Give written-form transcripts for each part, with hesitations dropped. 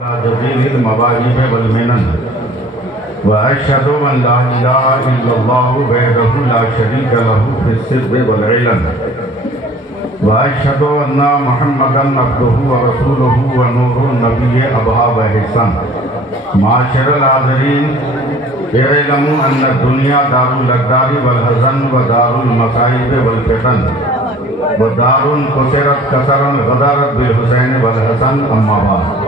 Zabeel मवाहिब वल मिनन व अशहदु अन ला इलाहा इल्लल्लाहु वहदहु ला शरीका लहु फिस सिर्रि वल इलन व अशहदु अन्ना मुहम्मदन अब्दुहु व रसूलुहु व नूरुन नबिय्य अबहा व हिसन माशरल हाज़िरीन इअलमू अन्न दुनिया दारुल अक़दारी वल हज़न व दारुल मसाइब वल फितन व दारुन कुसिरत कसरन गदरत बिल हुसैन वल हसन अम्मा बाद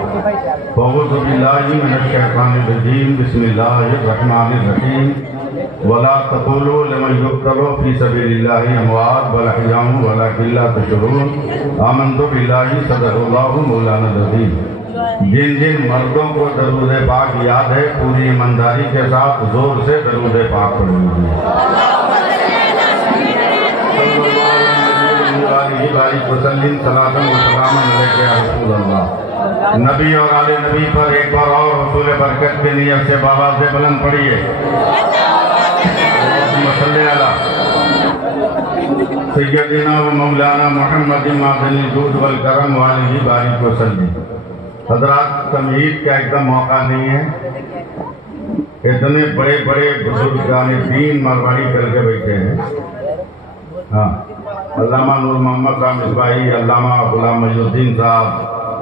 फ़अऊज़ु बिल्लाहि मिनश शैतानिर रजीम बिस्मिल्लाहिर रहमानिर रहीम वला तक़ूलू लिमन युक़्तलू फ़ी सबीलिल्लाहि अमवात बल अहयाउन वलाकिन ला तशऊरून आमन्तु बिल्लाहि सदक़ल्लाहु मौलाना अज़ीम। जिन जिन मर्दों को दरूद पाक याद है पूरी ईमानदारी के साथ जोर से दरूद पाक पढ़िए। नबी और आले नबी पर एक बार और रसूल बरकत की नियत से बाबा से बुलंद पढ़िए। सैयदना व मौलाना मोहम्मद मादनी दूध वल करम वाली बारिक वसल्लम। हजरात, तमहीद का एकदम मौका नहीं है। इतने बड़े बड़े बुजुर्गान दीन मारवाड़ी करके बैठे हैं। हाँ, अल्लामा नूर मोहम्मद साहब मिसबाही, अल्लामा गुलाम मजदुद्दीन साहब,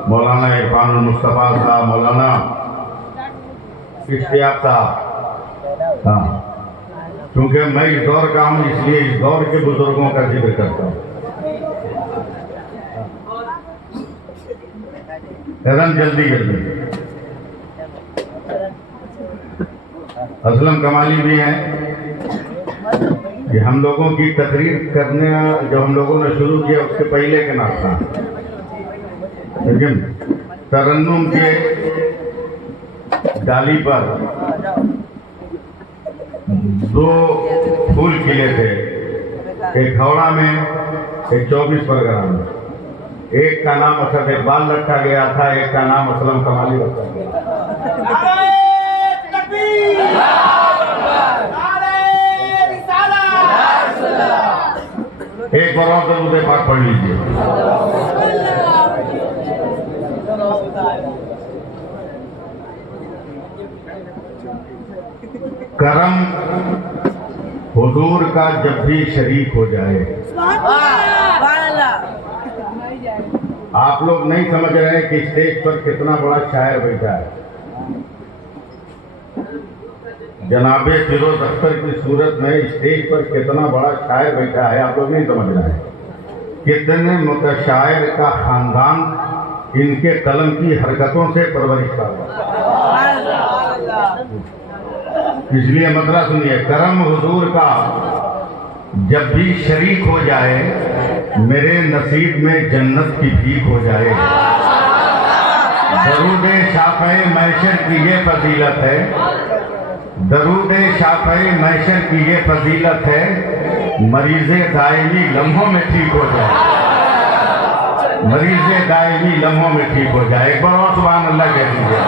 मौलाना इरफानुल मुस्तफ़ा साहब, मौलाना इश्तियाक साहब। हाँ, क्योंकि मैं इस दौर का हूँ इसलिए इस दौर के बुजुर्गों का जिक्र करता हूँ। जल्दी जल्दी असलम कमाली भी हैं कि हम लोगों की तकरीर करने जो हम लोगों ने शुरू किया उसके पहले के नाम था, लेकिन तरन्नुम के डाली पर दो फूल खिले थे, एक हौड़ा में एक 24 परगना में। एक का नाम असद इकबाल रखा गया था, एक का नाम असलम कमाली रखा गया। एक बार और दरूद पाक पढ़ लीजिए। करम हुजूर का जब भी शरीक हो जाए। आप लोग नहीं समझ रहे कि स्टेज पर कितना बड़ा शायर बैठा है। जनाबे फिरोज अख्तर की सूरत में स्टेज पर कितना बड़ा शायर बैठा है, आप लोग नहीं समझ रहे हैं। कितने मुतशायर का खानदान इनके कलम की हरकतों से परवरिश का हुआ। इसलिए मतला सुनिए, करम हुजूर का जब भी शरीक हो जाए, मेरे नसीब में जन्नत की भीख हो जाए। दरूद शाफ़े मैशर की ये फजीलत है, दरूद शाफ़े मैशर की ये फजीलत है, मरीज़े दायमी लम्हों में ठीक हो जाए, मरीज़े दायमी लम्हों में ठीक हो जाए। एक बार और सुभान अल्लाह कह दीजिए।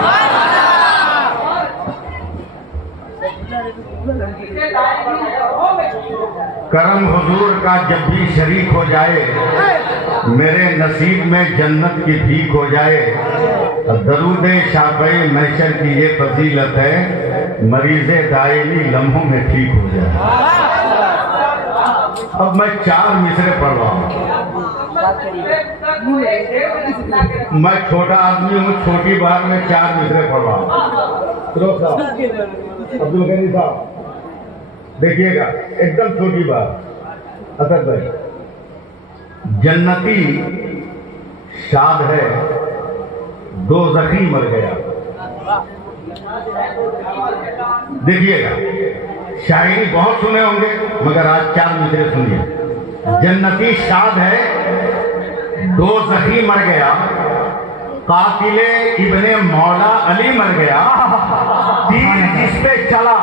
करम हुजूर का जब भी शरीक हो जाए, मेरे नसीब में जन्नत की भीख हो जाए। दरूद शाफ़े मैशर की ये फजीलत है, मरीज़े दायमी लम्हों में ठीक हो जाए। अब मैं 4 मिसरे पढ़ रहा हूँ। मैं छोटा आदमी हूँ, छोटी बार में 4 मिसरे पढ़ रहा हूँ। अब्दुल गनी साहब देखिएगा, एकदम छोटी बात। असद भाई, जन्नती शाद है, दो ज़ख़ी मर गया। देखिएगा, शायरी बहुत सुने होंगे मगर आज 4 मिसरे सुनिए। जन्नती शाद है, दो ज़ख़ी मर गया, कातिले इब्ने मौला अली मर गया। तीर जिस पे चला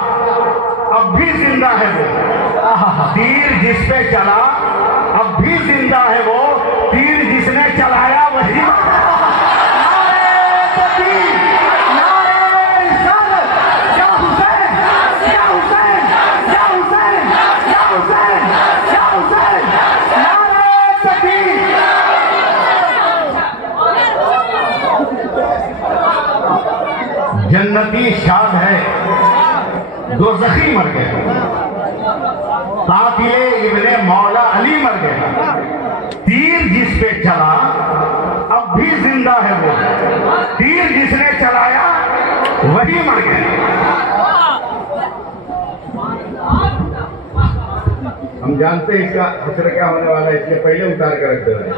अब भी जिंदा है वो, तीर जिस पे चला अब भी जिंदा है वो, तीर जिसने चलाया वही। जन्नती शाद है, दोज़खी मर गया। कातिले इब्ने मौला अली मर गया। तीर जिस पे चला अब भी जिंदा है वो, तीर जिसने चलाया वही मर गया। हम जानते हैं इसका असर क्या होने वाला है, इसके पहले उतार कर रख दे रहे हैं।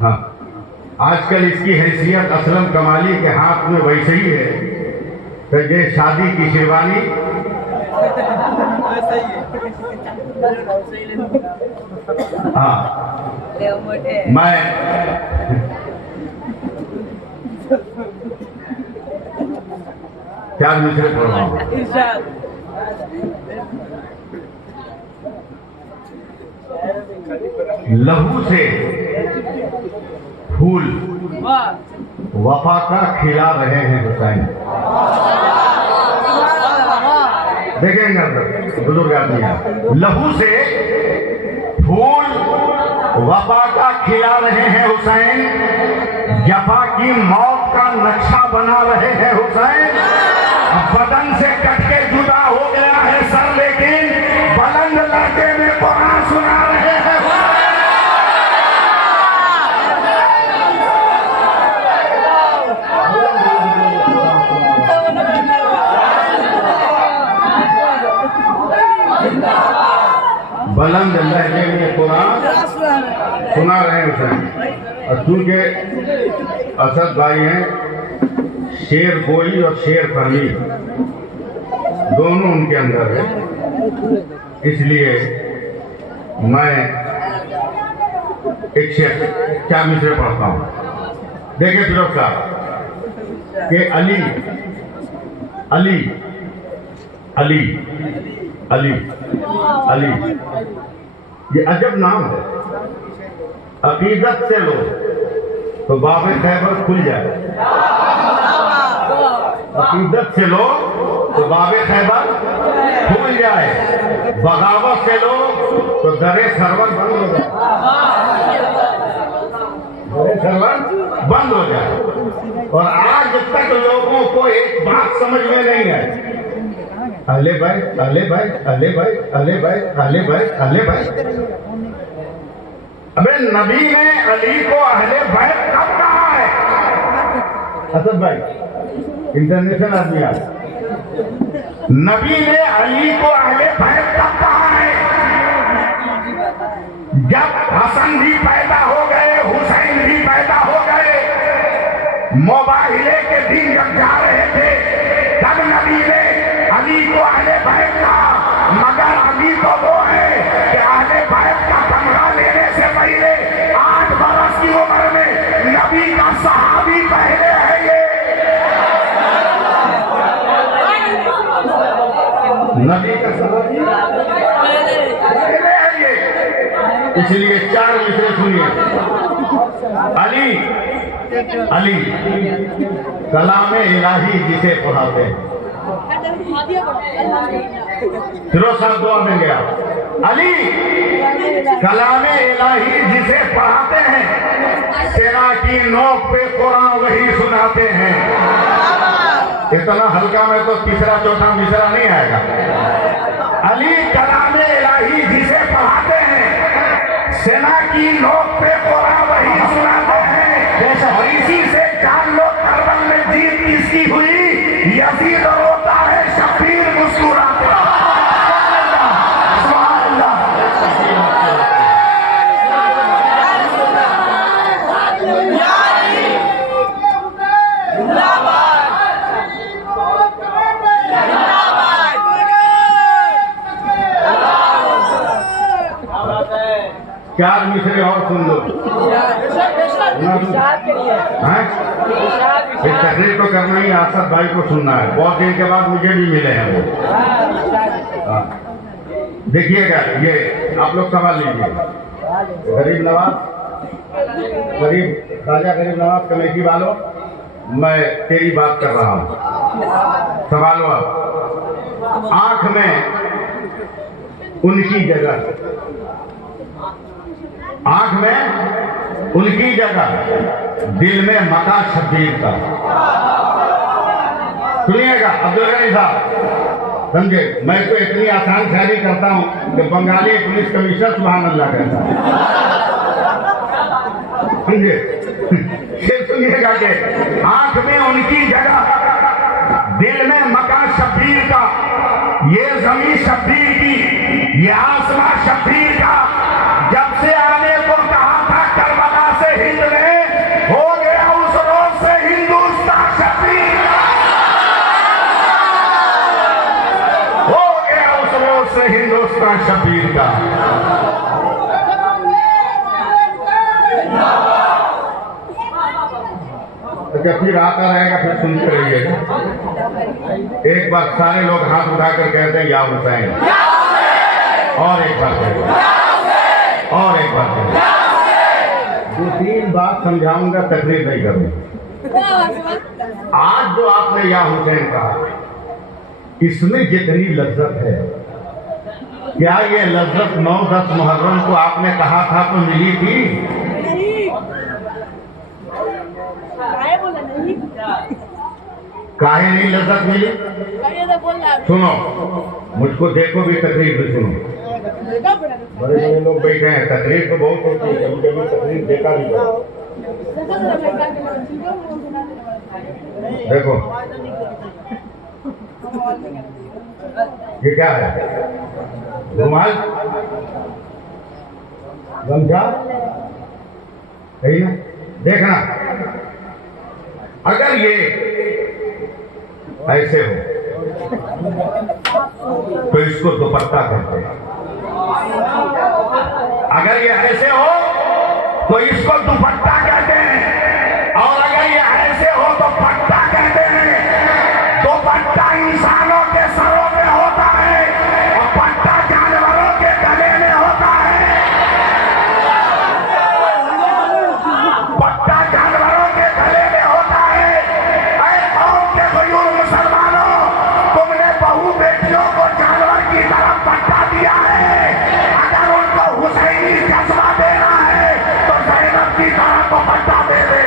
हाँ, आजकल इसकी हैसियत असलम कमाली के हाथ में वैसे ही है तो ये शादी की शेरवानी हाँ मैं चार मिसरे पढ़ रहा हूँ। लहू से फूल वफा का खिला रहे हैं हुसैन। देखेंगे बुजुर्ग आदमी है। लहू से फूल वफा का खिला रहे हैं हुसैन, जफा की मौत का नक्शा बना रहे हैं हुसैन। बदन से कट के जुदा हो गया है सर, लेकिन बुलंद लहजे में कुरान सुना रहे हैं। बुलंद लहजे में कुरान सुना रहे हैं हुसैन। और चूंकि असद भाई हैं, शेर गोई और शेर फहमी दोनों उनके अंदर है, इसलिए मैं एक शेर चार मिसरे पढ़ता हूँ। देखिए फिरोज साहब कि अली अली अली अली अली ये अजब नाम है। अकीदत से लो तो बाबे खैबर खुल जाए, अकीदत से लो तो बाबे खैबर खुल जाए, बगावत से लो तो दरे सरवर बंद हो जाए, दरे सरवर बंद हो जाए। और आज तक लोगों को एक बात समझ में नहीं है, अहले भाई अहले भाई अहले भाई अहले भाई अहले भाई अहले भाई। अबे नबी ने अली को अहले बैत कब कहा है? असद भाई इंटरनेशनल आदमी आप, नबी ने अली को अहले बैत कब कहा है? जब हसन भी पैदा हो गए, हुसैन भी पैदा हो गए, मुबाहिले के दिन जब जा रहे थे तब नबी ने अली को अहले बैत कहा। मगर अली तो वो है कि अहले बैत का कमरा लेने से पहले 8 बरस की उम्र में नबी का सहाबी पहले है ये, नबी का सहाबी पहले है ये। इसलिए चार मिसरे सुनिए। अली अली कलाम इलाही जिसे पढ़ाते हैं, फिरोज साहब दुआ देंगे आप। अली कलाम इलाही जिसे पढ़ाते हैं, सेना की नोक पे कुरान वही सुनाते हैं। इतना हल्का में तो तीसरा चौथा मिसरा नहीं आएगा। अली कलाम इलाही जिसे पढ़ाते हैं, सेना की नोक पे कुरान वही सुनाते हैं। और इसी से जान लो करबल में जीत किसकी हुई। यजीद रोता है, शबीर मुस्कुराते हैं। चार मिसरे और सुन लो। तकरीर तो करना ही, आसद भाई को सुनना है। बहुत दिन के बाद मुझे भी मिले हैं वो। देखिएगा, ये आप लोग संभाल लीजिए। गरीब नवाज, राजा गरीब नवाज कमेटी वालों, मैं तेरी बात कर रहा हूँ, संभालो। अब आंख में उनकी जगह, आंख में उनकी जगह दिल में मका शब्बीर का। सुनिएगा अब्दुल गनी साहब, समझे, मैं तो इतनी आसान शायरी करता हूं कि बंगाली पुलिस कमिश्नर सुभान अल्लाह कहता है, समझे। फिर सुनिएगा कि आंख में उनकी जगह, दिल में मका शब्बीर का, ये जमीन शब्बीर की, ये आसमां शब्बीर का। जब से आने को कहा था करबला से हिंद ने, हो गया उस रोज से हिंदुस्तान शब्बीर का, हो गया उस रोज से हिंदुस्तान शब्बीर का। तो फिर आता रहेगा, फिर सुनते रहिएगा। एक बार सारे लोग हाथ उठाकर कहते हैं या हुसैन, और एक बार कहते, और एक बार कहते। 2-3 बात समझाऊंगा, तकलीफ नहीं करूंगा। आज जो आपने या हुसैन कहा, इसमें जितनी लज्जत है, क्या ये लज्जत 9-10 मुहर्रम को आपने कहा था तो मिली थी? काहे नहीं लज्जत मिली? सुनो, मुझको देखो भी, तकलीफ भी सुनो। बड़े बड़े लोग बैठे हैं, तकलीफ तो बहुत होती है, कभी कभी तकलीफ देखा नहीं जाता। देखो ये क्या है? रुमाल, गमछा, सही ना? देखना, अगर ये ऐसे हो तो इसको दुपट्टा कहते हैं। अगर ये ऐसे हो तो इसको दुपट्टा कहते हैं, और अगर ये ऐसे हो तो पट्टा कहते हैं। दुपट्टा इंसानों के सरों पे होता है और पट्टा जानवरों के गले में होता है। पट्टा जानवरों के गले में होता है। ऐ कौम के गयूर मुसलमानों, तुमने बहू बेटियों को जानवर की तरह पट्टा दिया है। अगर उनको हुसैनी जज्बा देना है तो ज़ैनब की तरह को पट्टा दे दे।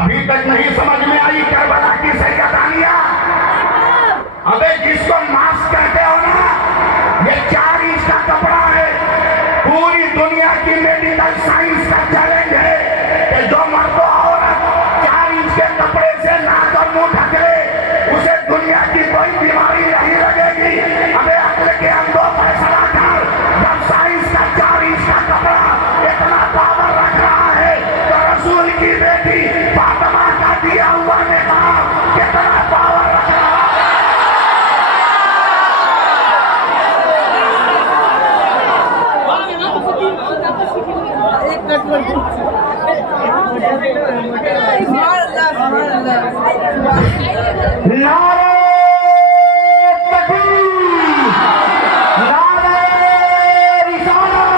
अभी तक नहीं समझ में आई करबला की सैयदानियां? अबे जिसको मास्क कहते हो ना, ये 4 इंच का कपड़ा है। पूरी दुनिया की मेडिकल साइंस का चैलेंज है कि जो मर्द औरत 4 इंच के कपड़े से नाक और मुंह ढक ले, उसे दुनिया की कोई बीमारी नहीं लगेगी। अबे अक्ल के अंदर फैसला कर, जब साइंस का 4 इंच का कपड़ा इतना पावर रख रहा है तो रसूल की बेटी फातिमा का दिया हुआ निकाब कितना पावर रख रहा है। नारे तकबीर, नारे रिसालत,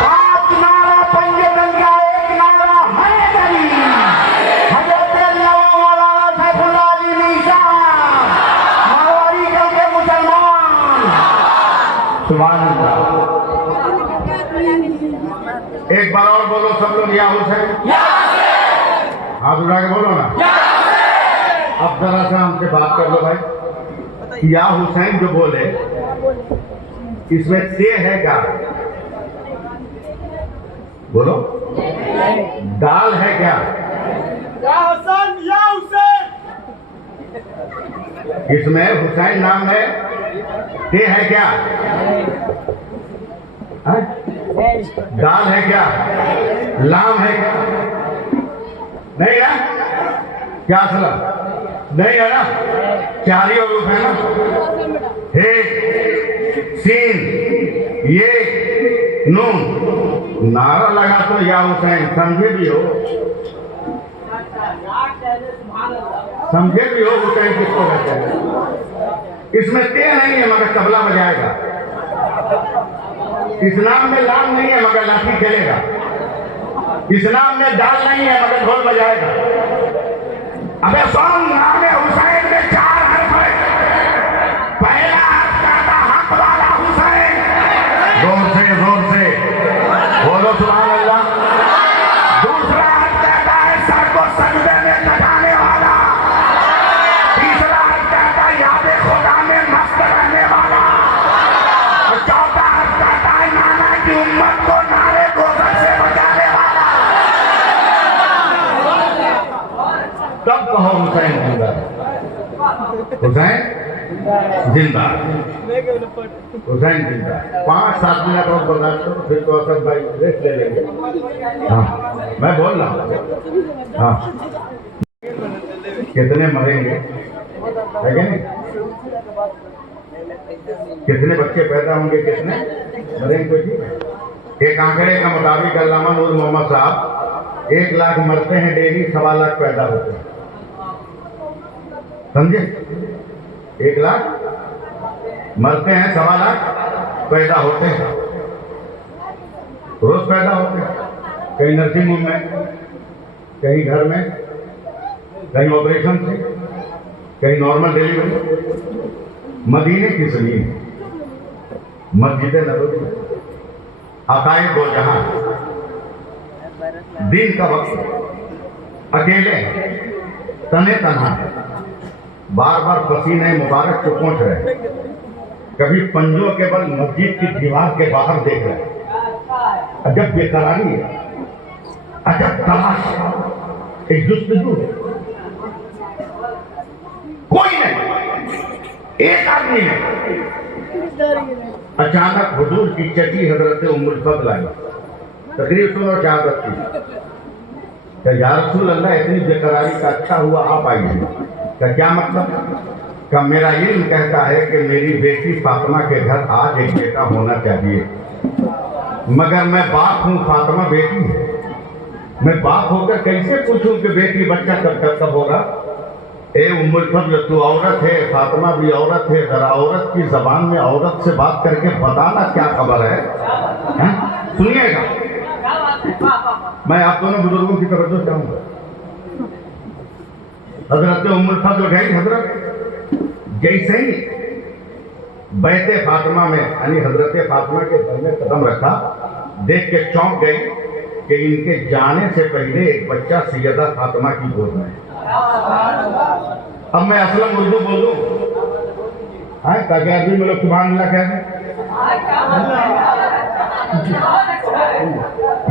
5 नारा पंजतन का एक नारा हैदरी, हज़रत अल्लामा मौलाना सैफुल्लाह जी निशान, मारवाड़ी के मुसलमान, सुभान अल्लाह। एक बार और बोलो सब लोग, या हुसैन, हाथ उठा के बोलो ना। अब जरा सा हमसे बात कर लो भाई। या हुसैन जो बोले, इसमें से है क्या? बोलो, दाल है क्या? या हसन, या हुसैन। इसमें हुसैन नाम है, ते है क्या? है? दाल है क्या? लाम है क्या? नहीं ना? क्या सलाम? नहीं है ना? 4 ही रूप है ना? हे, सीन, ये, नून। नारा लगा तो या हुसैन, समझे भी हो, समझे भी हो हुसैन किसको कहते हैं। इसमें तेल नहीं है मगर तबला बजाएगा। इस्लाम में लाल नहीं है मगर लाठी खेलेगा। इस्लाम में दाल नहीं है मगर ढोल बजाएगा। अबे सुन, नाम हुसैन में 4 हर्फ है। पहला हर्फ कहता हक वाला हुसैन। जोर से बोलो सुभान अल्लाह। दूसरा हर्फ कहता है सर को सजदे में लगाने वाला। तीसरा हर्फ कहता है याद खुदा में मस्त रहने वाला। और चौथा हर्फ कहता है नाना की उम्मत को नारे गोबर से बचाने वाला। तब कहो हुसैन जिंदा, हुसैन जिंदा, हुसैन जिंदा। 5-7 मिनट और बर्दाश्त करो, फिर तो असद भाई रेस्ट ले लेंगे। हाँ मैं बोल रहा हूँ। हाँ कितने मरेंगे है क्या नहीं? कितने बच्चे पैदा होंगे, कितने मरेंगे कोई ठीक? एक आंकड़े का मुताबिक अल्लामा नूर मोहम्मद साहब 1 लाख मरते हैं डेली, 1.25 लाख पैदा होते हैं। समझे? 1 लाख मरते हैं, 1.25 लाख पैदा होते हैं। रोज पैदा होते हैं, कहीं नर्सिंग होम में, कहीं घर में, कहीं ऑपरेशन से, कहीं नॉर्मल डिलीवरी। मदीने की जमीन, मस्जिद नबवी, अकायद दो जहां, दिन का वक्त, अकेले तने तन्हा, बार बार पसीने मुबारक को पोंछ रहे, कभी पंजों के बल मस्जिद की दीवार के बाहर देख रहे। अजब बेकरारी है, अजब तलाश, एक जुस्तजू है। कोई नहीं, एक आदमी नहीं। अचानक हुजूर की चची हजरत उम्मुल फज़ल आई, तकरीब सुनो शहादत की। या रसूल अल्लाह, इतनी बेकरारी का अच्छा हुआ आप आइए। क्या मतलब? का मेरा इल्म कहता है कि मेरी बेटी फातिमा के घर आज एक बेटा होना चाहिए, मगर मैं बाप हूँ, फातिमा बेटी है। मैं बाप होकर कैसे पूछूं कि बेटी बच्चा कब होगा? ए उम्मुल फज़ल, तू औरत है, फातिमा भी औरत है, जरा औरत की जबान में औरत से बात करके बताना क्या खबर है? सुनिएगा, मैं आप दोनों बुजुर्गों की तवज्जो चाहूंगा। हजरत उम्मुल फज़ल गई, हजरत जैसे ही बैते फातिमा में यानी हजरत फातिमा के घर में कदम रखा, देख के चौंक गई कि इनके जाने से पहले एक बच्चा सैयदा फातिमा की गोद में है। अब मैं असलम उर्दू बोल दूं ताकि अरबी में लोग सुभान अल्लाह कह दें।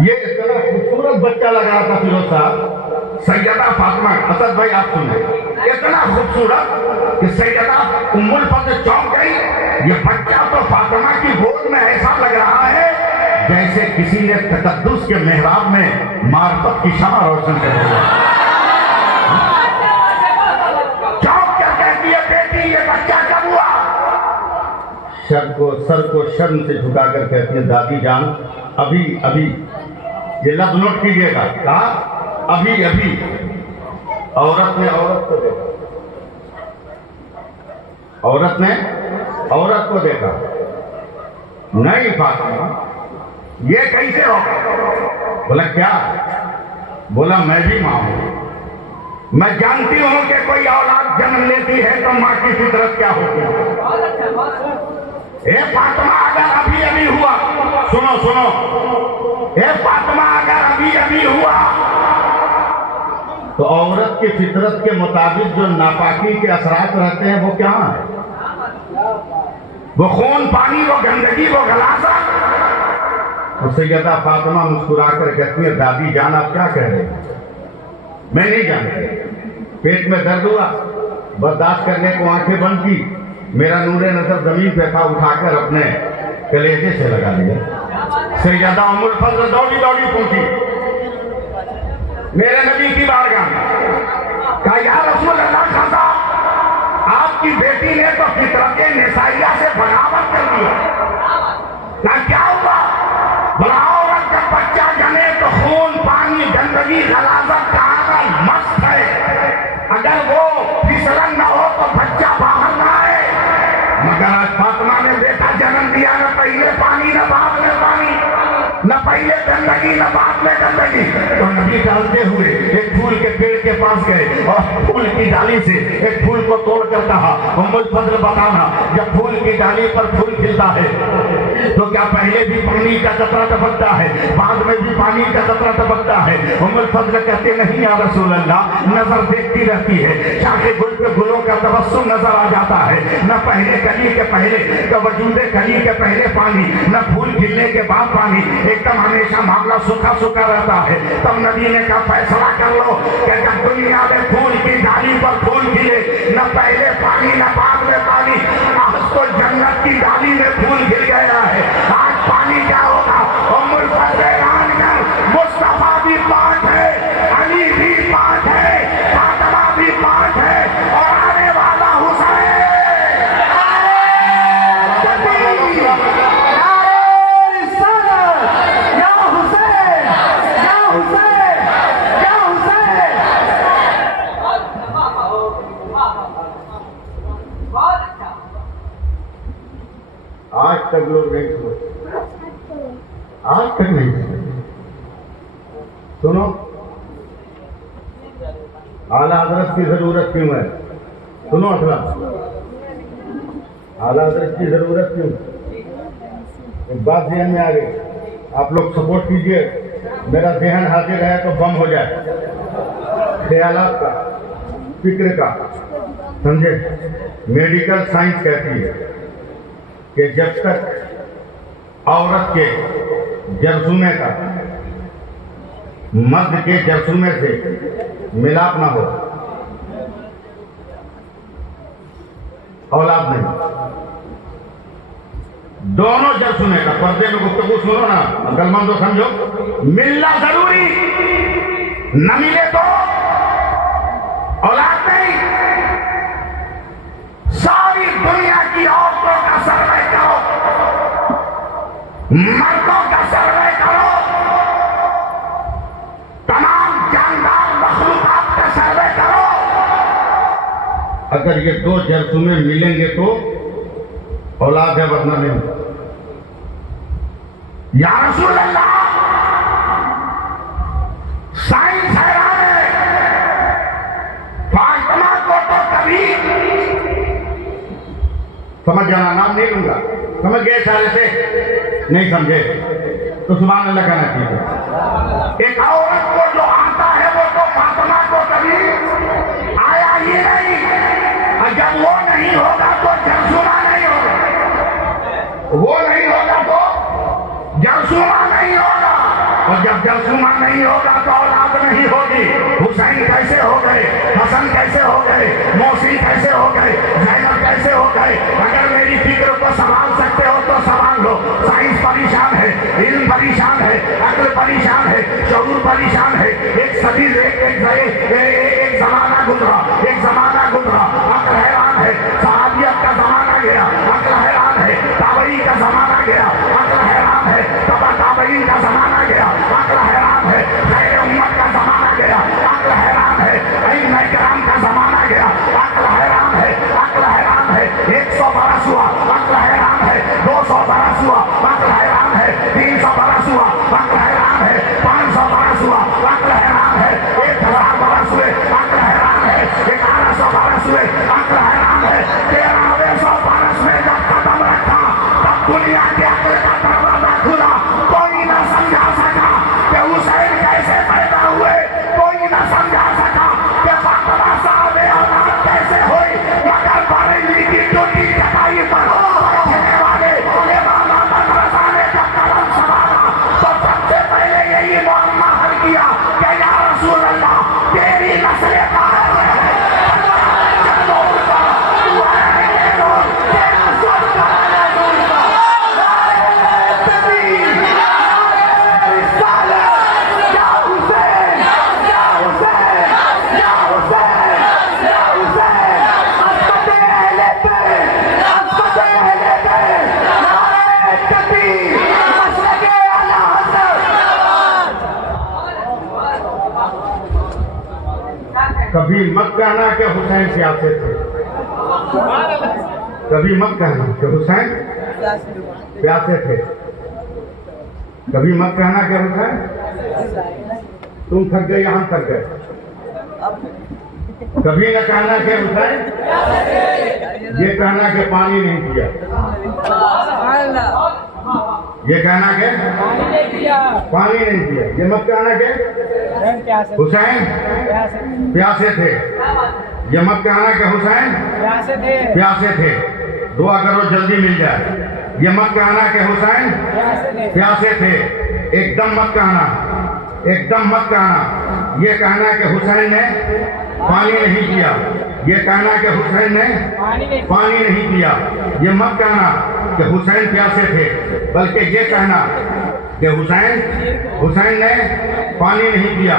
ये इतना खूबसूरत बच्चा लग रहा था फिरोज साहब, सैयदा फातिमा। असद भाई आप सुने, इतना खूबसूरत कि सैयदा उम्मुल फज़ल चौंक गई। ये बच्चा तो फातिमा की गोद में ऐसा लग रहा है जैसे किसी ने तकद्दुस के मेहराब में मार्फत की शमा रोशन कर दिया। चौंक कर कहती है, बेटी ये बच्चा कब हुआ? सर को शर्म से झुकाकर कहती है, दादी जान अभी अभी, ये लफ्ज़ नोट कीजिएगा, कहा अभी अभी। औरत ने औरत को देखा, औरत ने औरत को देखा। नहीं फातिमा, ये कैसे होगा? बोला क्या? बोला मैं भी मां हूं, मैं जानती हूं कि कोई औलाद जन्म लेती है तो मां की फितरत क्या होती है। ए फातिमा, अगर अभी अभी हुआ, सुनो सुनो, ए फातिमा अगर अभी अभी हुआ तो औरत की फितरत के मुताबिक जो नापाकी के असरात रहते हैं वो क्या है? वो खून, पानी, वो गंदगी, वो गलासा। तो सैयदा फातिमा मुस्कुराकर कहती है, दादी जान आप क्या कह रहे हैं? मैं नहीं जानती। पेट में दर्द हुआ, बर्दाश्त करने को आंखें बंद की, मेरा नूरे नजर जमीन पे था, उठाकर अपने कलेजे से लगा दिया। सैयदा उम्मुल फज़ल दौड़ी दौड़ी पहुंची मेरे नबी की बारगाह में, कहा या रसूल अल्लाह खासा, आपकी बेटी ने तो फितरत निसाइया से बगावत कर दिया। ना क्या हुआ? बोला औरत का बच्चा जने तो खून, पानी, गंदगी, गलाजत का आगल मस्त है, अगर वो फिसलन न हो तो बच्चा बाहर ना आए। पहले गंदगी न बाद में गंदगी। तो नबी डालते हुए एक फूल के पेड़ के पास गए और फूल की डाली से एक फूल को तोड़कर कहा, उम्मुल फजल बताना, जब फूल की डाली पर फूल खिलता है तो क्या पहले भी पानी का कतरा टपकता है, बाद में भी पानी का कतरा टपकता है? उम्मुल फजल कहते नहीं या रसूल अल्लाह, नजर देखती रहती है, चाहे गुल पे गुलों का तबस्सुम नजर आ जाता है। न पहले कली के पहले का वजूदे कली के पहले पानी, न फूल खिलने के बाद पानी, एकदम हमेशा मामला सूखा सूखा रहता है। तब नबी ने कहा फैसला कर लो कि जब दुनिया में फूल की डाली पर फूल खिले, न पहले पानी न बाद में पानी, आज तो जन्नत की डाली में फूल खिल गया है। आज पानी क्या होगा? उम्मुल फजल ऐलान कर, मुस्तफा भी पाक है, अली भी पाक है, फातिमा भी पाक है और आने वाला हुसैन। आज तक लोग नहीं सुनो, आज तक नहीं सुनो। आला हजरत की जरूरत क्यों है? सुनो असला, आला हजरत की जरूरत क्यों? एक बात ध्यान में आ गई, आप लोग सपोर्ट कीजिए, मेरा जहन हाजिर है तो बम हो जाए, ख्यालात का, फिक्र का, समझे? मेडिकल साइंस कहती है कि जब तक औरत के जरसूमे का मर्द के जरसूमे से मिलाप ना हो, औलाद नहीं। दोनों जरसूमे का, पर्दे में गुफ्तगू सुनो ना, अकलमंद तो समझो, मिलना जरूरी, न मिले तो औलाद नहीं। सारी दुनिया की औरतों का सर्वे करो, मर्दों का सर्वे करो, तमाम जानदार मखलूकात का सर्वे करो। अगर ये दो जरसूमे मिलेंगे तो औलाद है, वरना नहीं। या रसूल अल्लाह, साइंस हैरान है, फातिमा को तो कभी समझ जाना, नाम नहीं लूंगा, समझ गए सारे से? नहीं समझे तो सुभान अल्लाह कहना चाहिए। एक औरत को जो आता है वो तो फातिमा को कभी आया ही नहीं, और जब वो नहीं होगा तो जरसूमा नहीं होगा, वो नहीं होगा तो जरसूमा नहीं होगा, और जब जरसूमा नहीं होगा तो औलाद नहीं होगी। हुसैन कैसे हो गए, हसन कैसे हो गए, मौसी कैसे हो गए, जैनब कैसे हो गए? अगर मेरी फिक्र को संभाल सकते हो तो संभाल लो। साइंस परेशान है, इल्म परेशान है, अक्ल परेशान है, शऊर परेशान है। एक सदी एक जमाना गुजरा, एक जमाना गुजरा, अक्ल हैरान है। सहाबियत का जमाना गया, अक्ल हैरान है। ताबई का जमाना गया, अक्ल हैरान है। तबा ताबईन का जमाना गया, अक्ल हैरान है। खैर उम्मत का जमाना गया, अक्ल हैरान है। इल्म इकराम का जमाना गया, अक्ल हैरान है, अक्ल हैरान है। 100 बरस हुआ, अक्ल हैरान है। 200 बरस हुआ, अक्ल हैरान है। 300 बरस हुआ, अक्ल हैरान है। 500 बरस हुआ, अक्ल हैरान है। 1000 बरस हुए, अक्ल हैरान है। 1100 बरस हुए, अक्ल हैरान है। 1300 बरस में जब कदम रखा तब दुनिया के अक्ल का दरवाजा खुला। कोई न समझा सका कि हुसैन कैसे पैदा हुए, कोई न समझा सका कि फातिमा साहब औलाद कैसे हुई, मगर बरेली की टूटी चटाई पर बैठने वाले इमाम अहमद रज़ा ने जब कदम संभाला तो सबसे पहले यही मुअम्मा हल किया कि या रसूल अल्लाह, तेरी नस्ल कायम है। कभी मत कहना कि हुसैन प्यासे थे, कभी मत कहना कि हुसैन प्यासे थे। कभी मत कहना कि हुसैन तुम थक गए, हम थक गए। कभी न कहना कि हुसैन ये कहना कि पानी नहीं पिया, ये कहना कि पानी नहीं पिया, ये मत कहना कि हुसैन प्यासे थे, ये मत कहना कि हुसैन प्यासे थे, दुआ करो जल्दी मिल जाए। ये मत कहना कि हुसैन प्यासे थे, एकदम मत कहना, एकदम मत कहना। ये कहना कि हुसैन ने पानी नहीं पिया, ये कहना कि हुसैन ने पानी नहीं पिया। ये मत कहना कि हुसैन प्यासे थे, बल्कि ये कहना कि हुसैन ने पानी नहीं पिया।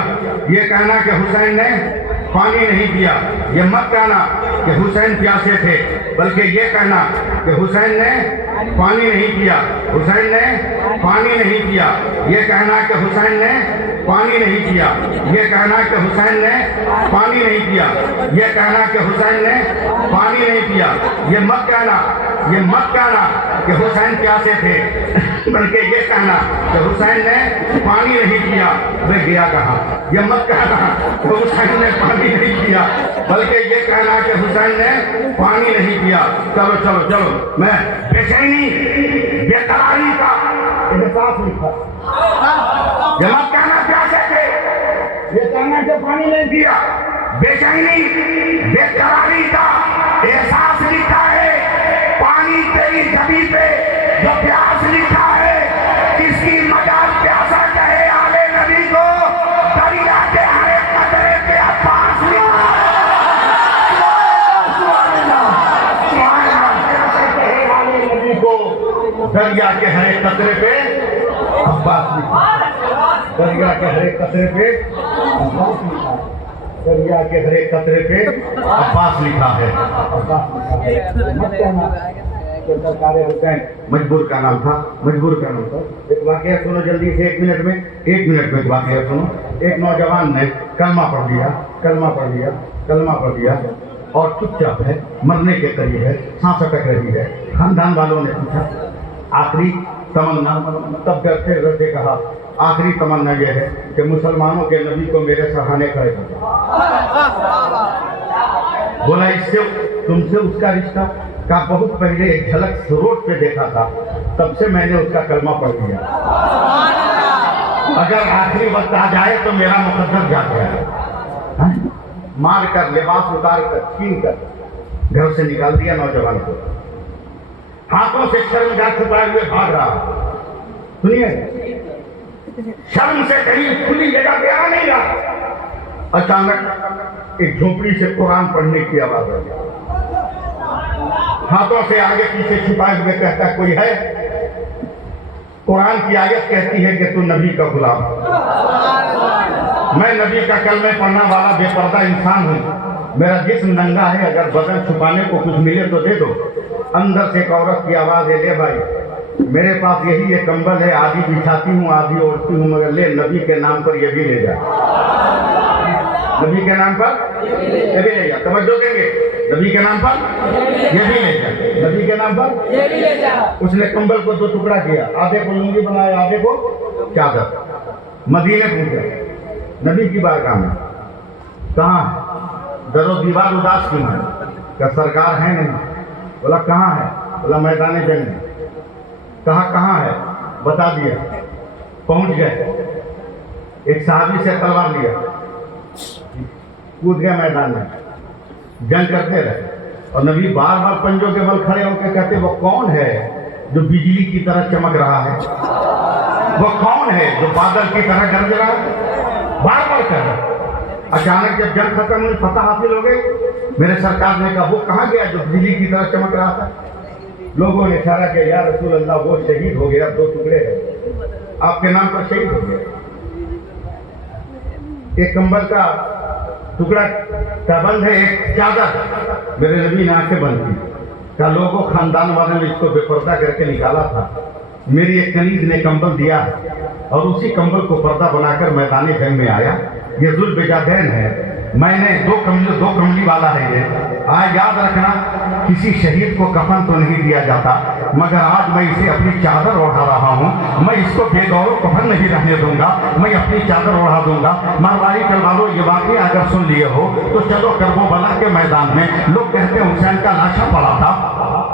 ये कहना कि हुसैन ने पानी नहीं पिया। ये मत कहना कि हुसैन प्यासे थे, बल्कि ये कहना कि हुसैन ने पानी नहीं पिया, हुसैन ने पानी नहीं पिया। ये कहना कि हुसैन ने पानी नहीं पिया, ये कहना कि हुसैन ने पानी नहीं पिया, ये कहना कि हुसैन ने पानी नहीं पिया। ये मत कहना कि हुसैन प्यासे थे, बल्कि ये कहना कि हुसैन ने पानी नहीं पिया। वे गया कहाँ? ये मत कहना कि हुसैन ने पानी नहीं पिया, बल्कि ये कहना कि हुसैन ने पानी नहीं पिया। चलो चलो चलो, मैं बेचैनी बेकरारी का एहसास लिखा। ये मत कहना प्यासे थे, ये कहना कि पानी नहीं पिया। बेचैनी बेकरारी का एहसास लिखा है, पानी तेरी छवि पे जो प्यास लिखा है। किसकी मजाल प्यासा कहे आले नबी को, दरिया के हर एक कतरे पे अब्बास लिखा है। कहे आले नबी को, दरिया के हर एक कतरे पे अब्बास लिखा है। दरिया के हर एक कतरे पे अब्बास लिखा है। दरिया के हर एक कतरे पे अब्बास लिखा है। सरकार हुसैन मजबूर का नाम था, मजबूर का नाम था। एक वाकया सुनो जल्दी से, 1 मिनट में एक वाकया सुनो। एक नौजवान ने कलमा पढ़ दिया और चुपचाप है, मरने के करीब है, सांस अटक रही है। खानदान वालों ने पूछा आखिरी तमन्ना, तब डरते डरते कहा आखिरी तमन्ना यह है कि मुसलमानों के नबी को मेरे सराहने खड़े कर दो। बोला इससे तुमसे उसका रिश्ता का बहुत पहले एक झलक रोड पे देखा था, तब से मैंने उसका कलमा पढ़ लिया। अगर आखिरी वक्त आ जाए तो मेरा मुकद्दर जाग गया। मार कर, लिबास उतार कर, छीन कर घर से निकाल दिया नौजवान को। हाथों से शर्मगाह छुपाए हुए भाग रहा। सुनिए, शर्म से कहीं खुली जगह पे आ नहीं रहा। अचानक एक झोपड़ी से कुरान पढ़ने की आवाज आई। हाथों से आगे पीछे छुपाए हुए कहता कोई है? कुरान की आयत कहती है कि तू नबी का गुलाम। मैं नबी का कलमे पढ़ने वाला बेपर्दा इंसान हूँ। मेरा जिस्म नंगा है, अगर बदन छुपाने को कुछ मिले तो दे दो। अंदर से एक औरत की आवाज है, ले भाई मेरे पास यही ये कंबल है, आधी बिछाती हूँ आधी ओढ़ती हूँ, मगर ले नबी के नाम पर ये भी ले जा। नबी के नाम पर ये भी ले जा। तवज्जो देंगे, नबी के नाम पर ये भी ले जा, नबी के नाम पर ये भी ले जा। उसने कंबल को 2 टुकड़ा किया, आधे को लुंगी बनाया, आधे को चादर। मदीने पहुंचा, नबी की बारगाह में। कहाँ है? दरो दीवार उदास क्यों है? क्या सरकार है? नहीं। बोला कहाँ है? बोला मैदान जंग में। कहाँ है? बता दिया। पहुंच गए, एक साहबी से तलवार लिया, कूद गए मैदान में, जंग करते रहे। और नबी बार बार पंजों के बल खड़े होकर कहते वो कौन है जो बिजली की तरह चमक रहा है? वो कौन है जो बादल की तरह गरज रहा है? बार बार कर रहा। अचानक जब जंग खत्म हुई, फतह हासिल हो गई, मेरे सरकार ने कहा वो कहाँ गया जो बिजली की तरह चमक रहा था? लोगों ने इशारा किया, या रसूल अल्लाह वो शहीद हो गया, 2 टुकड़े हैं, आपके नाम पर शहीद हो गया। एक कंबल का टुकड़ा का बंद है, एक चादर। मेरे नबी ने आंखें बंद की, क्या लोगों खानदान वालों ने इसको बेपर्दा करके निकाला था। मेरी एक कनीज ने कंबल दिया और उसी कंबल को पर्दा बनाकर मैदान जंग में आया। ये जुल्फ़-ए-ज़ैदैन है, मैंने 2 कमली वाला है ये। आज याद रखना, किसी शहीद को कफन तो नहीं दिया जाता, मगर आज मैं इसे अपनी चादर ओढ़ा रहा हूँ मैं इसको बेगौर कफन नहीं रहने दूंगा, मैं अपनी चादर ओढ़ा दूंगा। मारवाड़ी के वालों ये वाकई अगर सुन लिए हो तो चलो करबला के मैदान में लोग कहते हैं हुसैन का लाशा पड़ा था,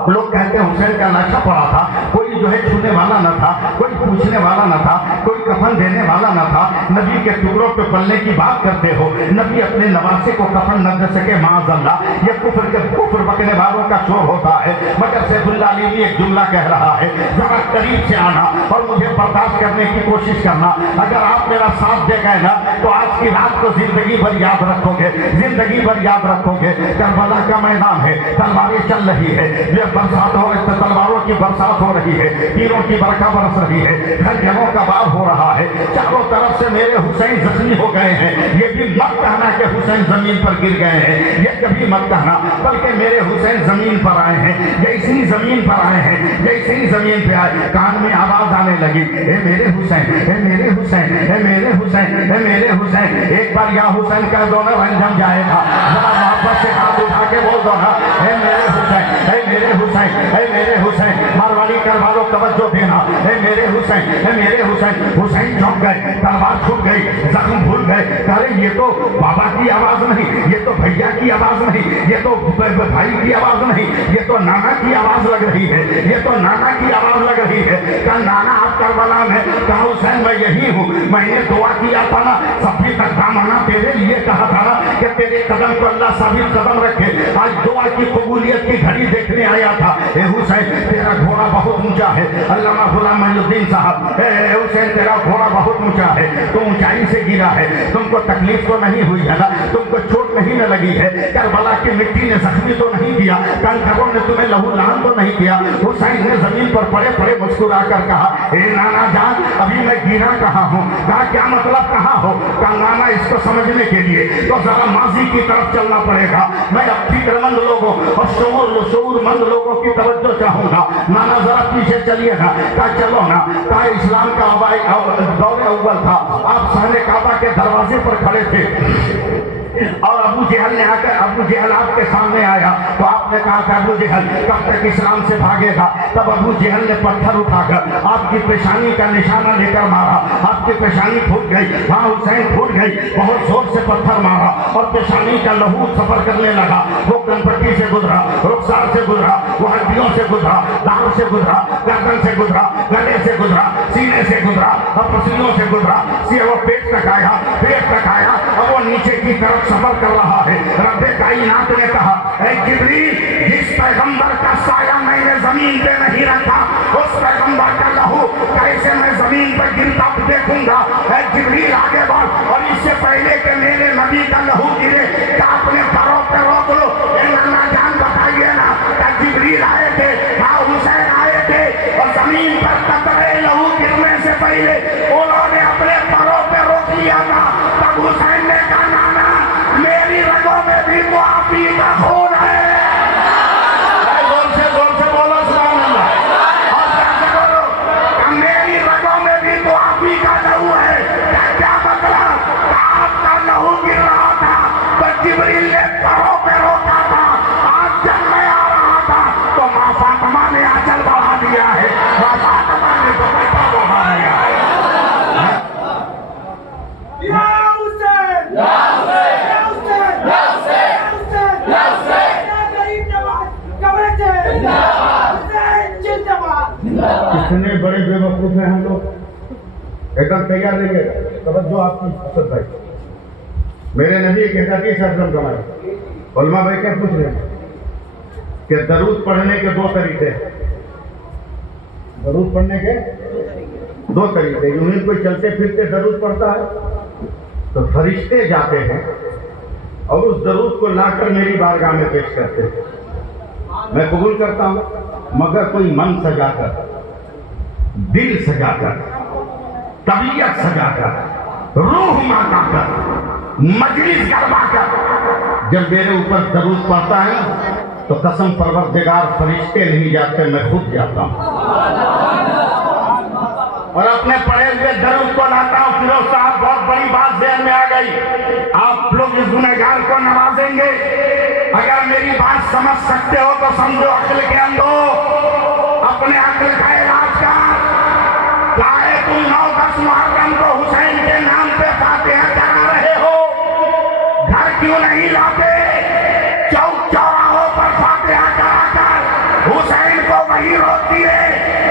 लोग कहते हैं हुसैन का लाशा पड़ा था, कोई जो है छूने वाला न था, कोई पूछने वाला न था, कोई कफन देने वाला न था। नबी के टुकड़ों पे पलने की बात करते हो, नबी अपने नवासे को कफन न दे सके माअज़ल्लाह, ये कुफ्र बकने वालों का शोर होता है। मगर सैफुल्लाह अली एक जुमला कह रहा है, जरा करीब से आना और मुझे बर्दाश्त करने की कोशिश करना। अगर आप मेरा साथ दे गए ना तो आज की रात को जिंदगी भर याद रखोगे, जिंदगी भर याद रखोगे। करबला का मैदान है, तलवारें चल रही है, ये बरसात हो रही, तलवारों की बरसात हो रही है, तीरों की बरखा बरस रही है, खंजरों का वार हो रहा है, चारों तरफ से मेरे हुसैन जख्मी हो गए हैं। ये भी मत कहना कि हुसैन जमीन पर गिर गए हैं, ये कभी मत कहना, बल्कि मेरे हुसैन जमीन पर आए हैं। जैसे ही जमीन पर आए हैं, जैसे ही जमीन पे आए, कान में आवाज आने लगी, ए मेरे हुसैन, ए मेरे हुसैन, ए मेरे हुसैन, ए मेरे हुसैन। एक बार या हुसैन कह दो ना, रंजम जाएगा। जरा मोहब्बत से हाथ उठा के बोल दो ना, ए मेरे हुसैन, ए मेरे हुसैन, ए मेरे हुसैन। मारवाड़ी करवालो तवज्जो देना, ए मेरे हुसैन, ए मेरे हुसैन। हुसैन चौंक गए, तलवार छूट गई, जख्म भूल गए। अरे ये तो बाबा की आवाज नहीं, ये तो भैया की आवाज नहीं, ये तो भाई की आवाज नहीं, ये तो नाना की आवाज लग रही है, ये तो नाना की आवाज लग रही है। कहा नाना आप करबला में, कहा हुसैन मैं यही हूँ, मैंने दुआ किया था ना, सभी तक दामना तेरे लिए कहा था ना कि तेरे कदम को अल्लाह साबित कदम रखे। आज दुआ की कबूलियत की घड़ी देखने आया था। ए हुसैन तेरा घोड़ा बहुत ऊंचा है, अल्लामा गुलाम मोइनुद्दीन साहब, ए हुसैन तेरा घोड़ा बहुत ऊंचा है, तो ऊंचाई से गिरा है, तुमको तकलीफ तो नहीं हुई है ना, तुमको चोट नहीं न लगी है, करबला की मिट्टी ने जख्मी तो नहीं किया, कंकरों ने तुम्हें लहू लहान तो नहीं किया। हुसैन ने जमीन पर पड़े पड़े मुस्कुरा कर कहा, ए नाना जान अभी मैं गिरा कहाँ हूँ? कहा क्या मतलब कहाँ हो? कहा नाना इसको समझने के लिए तो जरा माजी की तरफ चलना पड़ेगा। मैं अब फिक्रमंद लोगों और शऊरमंद लोगों की तवज्जो चाहूंगा। नाना जरा पीछे चलिए ना। कहा चलो ना। कहा इस्लाम का दौर अव्वल था, आप सहने काबा के दरवाजे पर खड़े थे और अबू जहल ने आकर, अबू जहल आपके सामने आया तो आपने कहा कि अबू जहल कब तक इस्लाम से भागेगा? तब अबू जहल ने पत्थर उठाकर आपकी पेशानी का निशाना लेकर मारा, आपकी पेशानी फूट गई। हाँ हुसैन फूट गई, बहुत जोर से पत्थर मारा और पेशानी का लहू सफर करने लगा। वो कनपट्टी से गुजरा, रुखसार से गुजरा, वो हड्डियों से गुजरा, दांव से गुजरा, गर्दन से गुजरा, गले से गुजरा, सीने से गुजरा और पसीनों से गुजरा, वो पेट तक आया, पेट तक आया और वो नीचे की तरफ सफर कर रहा है। रब्बे कायनात ने कहा, ऐ जिब्रील जिस पैगंबर का साया मैंने जमीन पे नहीं रखा, उस पैगंबर का लहू कैसे मैं जमीन पर गिरता देखूंगा? ऐ जिब्रील आगे बढ़ और इससे पहले कि मेरे नबी का लहू गिरे क्या अपने पैरों पे रोक लो। नाना जान बताइए ना, क्या जिब्रील आए थे? हाँ हुसैन आए थे और जमीन पर कतरे लहू गिरने से पहले उन्होंने अपने पैरों पे रोक लिया था। तब हुसैन ने कहा नाना मेरी रगों में भी तो आप ही का खून है। जोर से बोलो सुभान अल्लाह। और कैसे बोलो? मेरी रगों में भी तो आप ही का लहू है। क्या मतलब? आपका लहू गिर रहा था तो जिब्रील ने पैरों पे रोका था। आज जब मैं आ रहा था तो माँ फातिमा ने आंचल बढ़ा दिया है, माँ फातिमा ने दुपट्टा बढ़ा दिया है। कितने बड़े बेवकूफ हैं हम लोग। एकदम तैयार रहेंगे तवज्जो आपकी असद भाई। मेरे नबी एक हदीस अज़म कमाई उलमा भाई क्या पूछ रहे हैं कि दरूद पढ़ने के दो तरीके हैं। दरूद पढ़ने के दो तरीके, यूं ही कोई चलते फिरते दरूद पढ़ता है तो फरिश्ते जाते हैं और उस दरूद को लाकर मेरी बारगाह में पेश करते हैं। मैं कबूल करता हूं, मगर कोई मन सजाकर, दिल सजाकर, तबीयत सजाकर, रूह मांगाकर, मजलिस करवाकर जब मेरे ऊपर दरूद पड़ता है तो कसम परवरदिगार फरिश्ते नहीं जाते, मैं खुद जाता हूं और अपने पढ़े हुए दरूद को लाता हूं। फिरोज साहब बहुत बड़ी बात ज़हन में आ गई, आप लोग इस गुनहगार को नवाजेंगे। अगर मेरी बात समझ सकते हो तो समझो, अक्ल के अंदर अपने अक्ल का इलाज कर। चाहे तुम 9-10 मुहर्रम को हुसैन के नाम पे फातिहा करा रहे हो, घर क्यों नहीं लाते? चौक चौराहों पर फातिहा कराकर हुसैन को वही रोक दिए।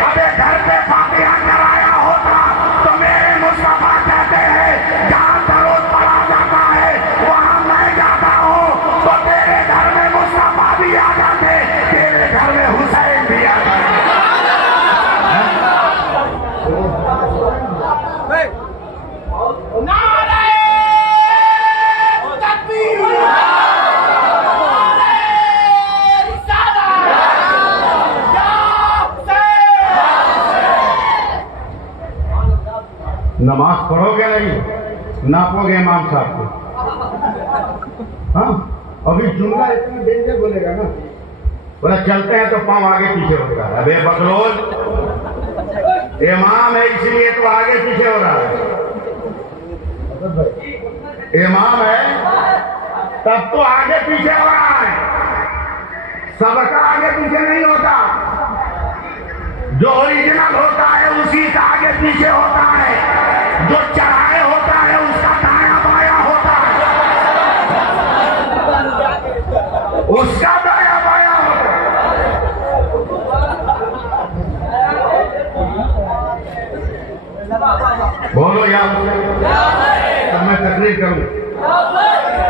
अबे घर पे फातिहा कराया होता तो मेरे मुस्तफा कहते हैं जहां दरूद पढ़ा जाता है वहां मैं जाता हूं, तो तेरे घर में मुस्तफा भी आ जाते, तेरे घर में हुसैन भी आ जाते। नारे तकबीर, नारे रिसालत, या हुसैन। नमाज पढ़ोगे नहीं, नापोगे इमाम साहब को। हाँ, अभी जुमला इतना डेंजर बोलेगा ना, बोला चलते हैं तो पाँव आगे पीछे होता है। अबे बकलोल, इमाम है इसलिए तो आगे पीछे हो रहा है। इमाम है तब तो आगे पीछे हो रहा है, सबका आगे पीछे नहीं होता। जो ओरिजिनल होता है उसी का आगे पीछे होता है, जो चढ़ाए होता है उसका दाया बाया होता है, उसका दाया बाया होता है। बोलो यार, तब मैं तकरीर करूं।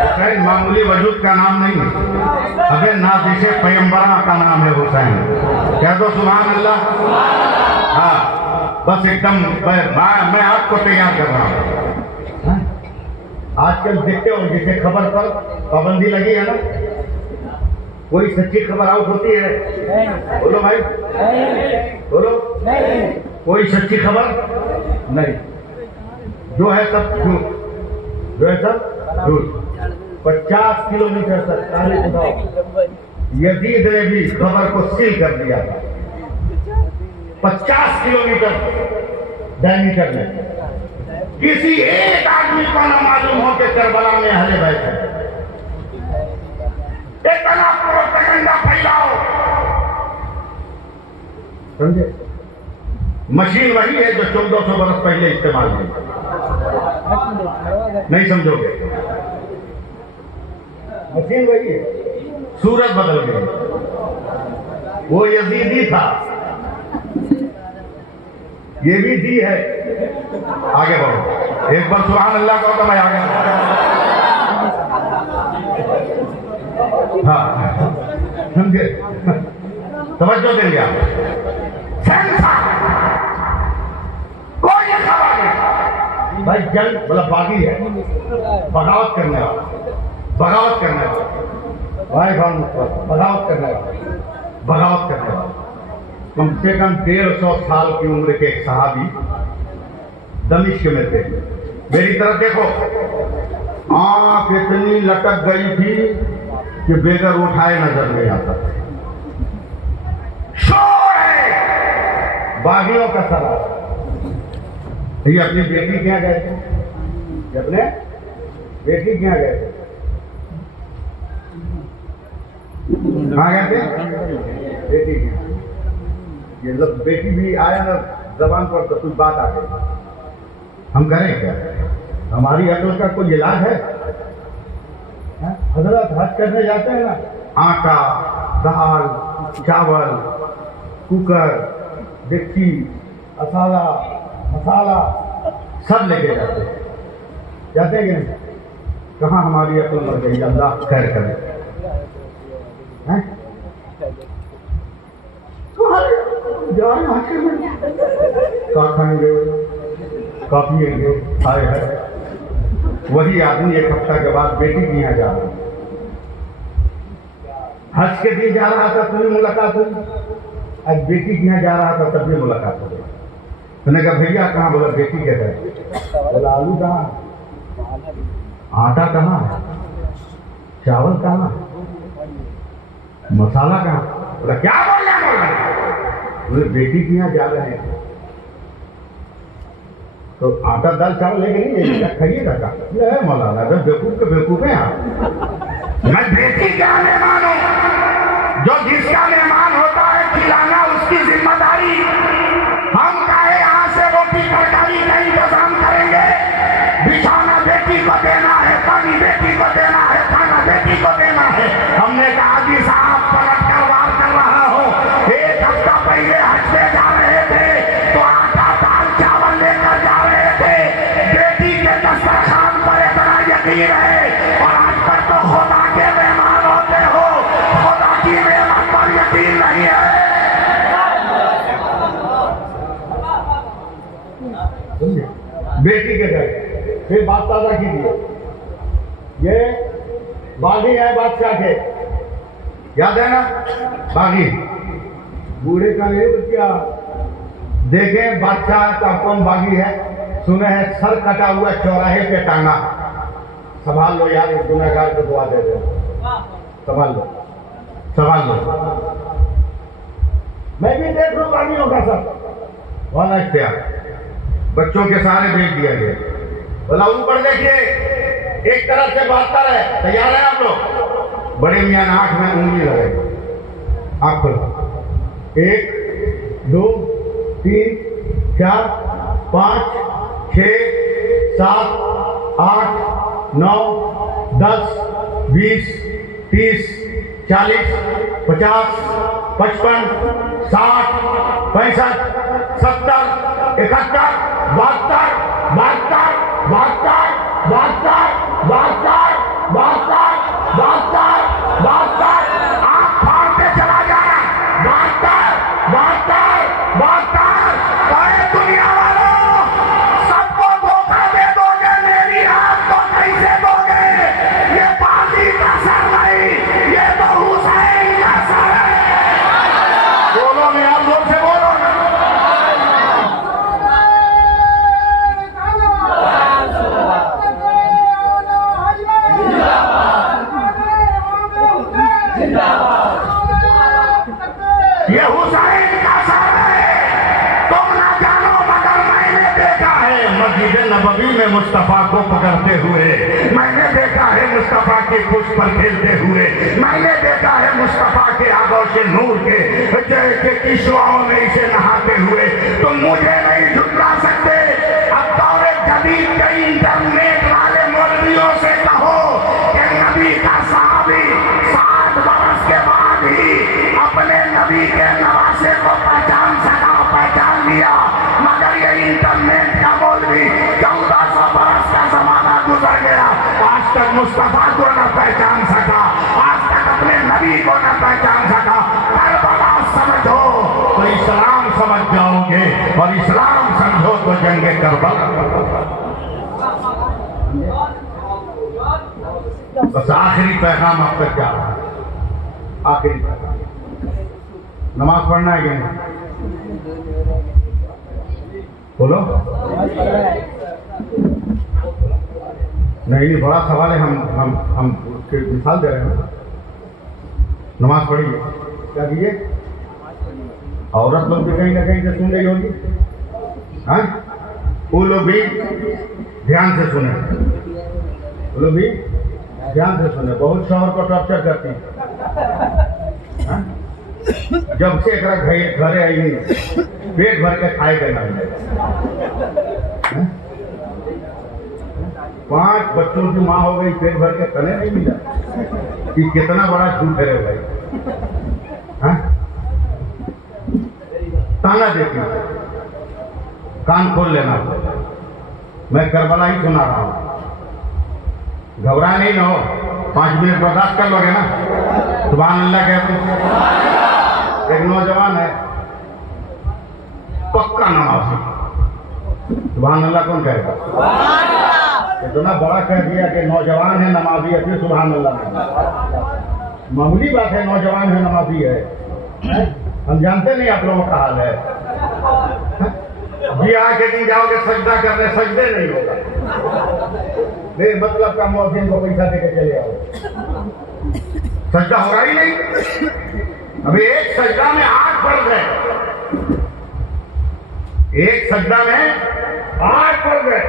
हुसैन मामूली वजूद का नाम नहीं है, अबे नाज़िशे पैगंबरा का नाम है हुसैन। कह दो सुभान अल्लाह। हाँ, बस एकदम मैं आपको तैयार कर रहा हूँ। आजकल देखते हो जिसे खबर पर पाबंदी लगी है ना, कोई सच्ची खबर आउट होती है? बोलो भाई, बोलो। कोई सच्ची खबर नहीं, जो है सब झूठ, जो है सब झूठ। 50 किलोमीटर तक यजीद ने भी खबर को सील कर दिया था। 50 किलोमीटर डायमीटर में किसी एक आदमी को न मालूम हो कि करबला में अहले बैत है। इतना प्रोपेगेंडा फैलाओ, समझे? मशीन वही है जो 1400 बरस पहले इस्तेमाल की, नहीं समझोगे? मशीन वही है, सूरत बदल गई। वो यजीदी था, ये भी दी है। आगे बढ़ो, एक बार सुभान अल्लाह कहो तो मैं आगे बढ़ूं। हाँ, समझे? तवज्जो देंगे आप। कोई खबर नहीं भाई, जंग मतलब बागी है, बगावत करने वाला, बगावत करने वाला भाई, बगावत करने वाला, बगावत करने वाला। कम से कम 150 साल की उम्र के एक सहाबी दमिश्क में थे। मेरी तरफ देखो, आंख इतनी लटक गई थी कि बेगर उठाए नजर नहीं आता। शोर है बागियों का सरा। ये अपनी बेटी के यहाँ गए थे, ये अपने बेटी के यहाँ गए थे। कहाँ गए थे? बेटी के यहाँ। ये जब बेटी भी आया ना जबान पर तो कुछ बात आ गई। हम करें क्या? हमारी अकल का कोई इलाज है? हजरत हज करने जाते हैं ना, आटा, दाल, चावल, कुकर, डेक्ची, मसाला सब लेके जाते हैं कि नहीं? कहाँ हमारी अकल मर गई, अल्लाह खैर करे। क्या खाएंगे, क्या पिएंगे? हाय है वही आदमी एक हफ्ता के बाद बेटी के यहाँ जा रहा है। हज के दिन जा रहा था तभी मुलाकात हुई, आज बेटी के यहाँ जा रहा था तभी मुलाकात हो गई। मैंने कहा भैया कहाँ? बोला बेटी के घर। बोला आलू कहाँ, आटा कहाँ, चावल कहाँ, मसाला कहाँ? बोला क्या बोल रहा है? बोले बेटी के यहाँ जा रहे हैं तो आटा दाल चावल लेके नहीं जाइएगा, खाइएगा का? ये मौलाना जब बेवकूफ के बेवकूफ है आप। मैं बेटी का मेहमान हूँ, जो जिसका मेहमान होता है खिलाना उसकी जिम्मेदारी। हम काहे यहाँ से वो तरकारी का इंतजाम करेंगे। बिछाना बेटी को देना है, पानी बेटी को देना है, खाना बेटी को देना है। हमने कहा जी साहब पलट कर वार कर रहा हो। एक हफ्ता पहले हज पे जा रहे थे तो आटा दाल चावल लेकर जा रहे थे। बेटी के दस्तरखान पर इतना यकीन है और आज पर तो खुदा के मेहमान होते हो, खुदा की मेहमान पर यकीन नहीं है। बेटी के घर फिर बात ताजा कीजिए। ये बागी है बादशाह के, याद है ना? बागी बूढ़े का नहीं क्या देखें बादशाह का कौन बागी है? सुने हैं सर कटा हुआ चौराहे पे टांगा। संभाल लो यार, इस गुनहगार को दुआ दे दो। संभाल लो, संभाल लो। मैं भी देख लूँ बागियों का सब वाला इख्तियार बच्चों के सहारे भेज दिया गया। बोला ऊपर देखिए, एक तरफ से 72 है। तैयार है आप लोग? बड़े मियां ने आंख में उंगली लगाई, आंख खोलो। 1 2 3 4 5 6 7 8 9 10 20 30 40 50 55 60 65 70 71 72 72 72 72 72 72 72 आंख फाड़ के चला जाना। 72 72 72 सारे दुनिया वालों सबको धोखा दे दोगे, मेरी आंख को कैसे दोगे? ये बाजी का सर नहीं, ये तो हुसैन का सर है। बोलो मैं आप लोग से बोलो। ये हुसैन का सर है, तुम ना जानो मगर मैंने देखा है मस्जिद नबवी में मुस्तफा को पकड़ते हुए। मैंने देखा है मुस्तफा के पुष्प पर खेलते हुए। मैंने देखा है मुस्तफा के आगोश नूर के किशुआओं में इसे नहाते हुए। तुम मुझे नहीं झुकला सकते। अब दौरे जदीद के इंटरनेट वाले मौलवियों से कहो कि नबी का सहाबी 60 बरस के बाद ही अपने नबी के नवासे को पहचान सका, पहचान लिया। मगर ये इंटरनेट का मौलवी 1400 बरस का जमाना गुजर गया, आज तक मुस्तफा को न पहचान सका, आज तक अपने नबी को न पहचान सका। करबला समझो तो इस्लाम समझ जाओगे और इस्लाम समझो तो जंगे करबला। बस आखिरी पैगाम आप तक क्या रहा है? आखिरी पैगाम, नमाज पढ़ना है कि नहीं? बोलो। नहीं, बड़ा सवाल है। हम उसकी मिसाल दे रहे हैं। नमाज पढ़िए, क्या कीजिए? औरत लोग भी कहीं ना कहीं से सुन रही होगी, हाँ? वो लोग भी ध्यान से सुने, वो लोग भी ध्यान से सुने। बहुत शौहर को टॉर्चर करती है, हाँ? जब से घरे आई पेट भर के खाए देना है। 5 बच्चों की माँ हो गई, पेट भर के खाने नहीं मिला। कि कितना बड़ा झूठ है भाई, हाँ? ताना देखना, कान खोल लेना। मैं करबला ही सुना रहा हूं, घबरा नहीं ना हो। 5 मिनट बर्दाश्त कर लोगे ना? सुभान अल्लाह कहते। एक नौजवान है पक्का नमाज़ी, सुभान अल्लाह कौन कहेगा? इतना बड़ा कह दिया कि नौजवान है नमाज़ी है, फिर सुभान अल्लाह नहीं। मामूली बात है, नौजवान है नमाज़ी है। हम जानते नहीं आप लोगों का हाल है। बियाह के दिन जाओगे सजदा करने, सजदे नहीं होगा। नहीं, मतलब का मौसिन को पैसा देके चले आओ, सजदा होगा ही नहीं। अभी एक सजदा में 8 फर्ज है, एक सजदा में 8 फर्ज है।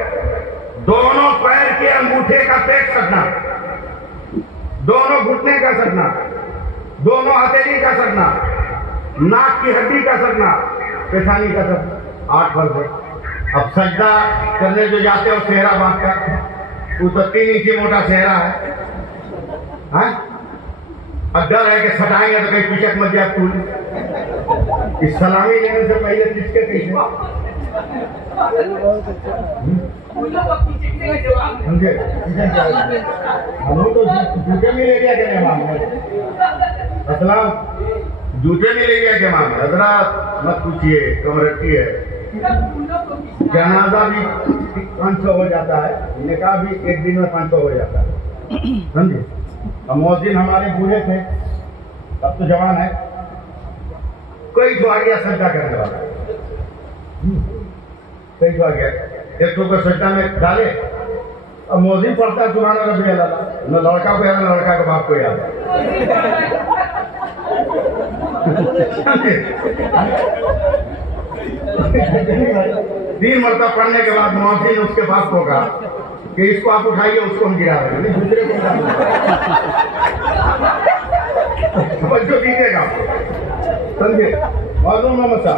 दोनों पैर के अंगूठे का पेट सकना, दोनों घुटने का सकना, दोनों हथेली का सकना, नाक की हड्डी का सकना, पेशानी का सकना। 8 फर्ज है। अब सजदा करने जो जाते हो सेहरा बांध कर, वो तो 3 इंची मोटा सेहरा है, हाँ? अब डर है कि सटाएंगे तो कहीं पिचक मत जाए फूल। इस सलामी लेने से पहले किसके पीछे समझे? हम तो जूते में ले गया क्या मामला, असलाम जूते में ले गया क्या मामला, हजरत मत पूछिए, कम रखिए। जनाजा भी 500 हो जाता है, निकाह भी एक दिन में 500 हो जाता है, समझे? अब मौजिन हमारे बूढ़े थे, अब तो जवान है, कोई तो आ गया सजदा करने वाला, कोई तो आ गया, एक तो सजदा में डाले। अब मौजिन पढ़ता है सुभान रब्बिल आला, न लड़का को याद न लड़का के बाप को याद। 3 मरतबा पढ़ने के बाद मौजिन उसके बाप को कहा कि इसको आप उठाइए, उसको हम गिरा रहे हैं, दूसरे को जो दीजिएगा, समझे? मालूम है मसा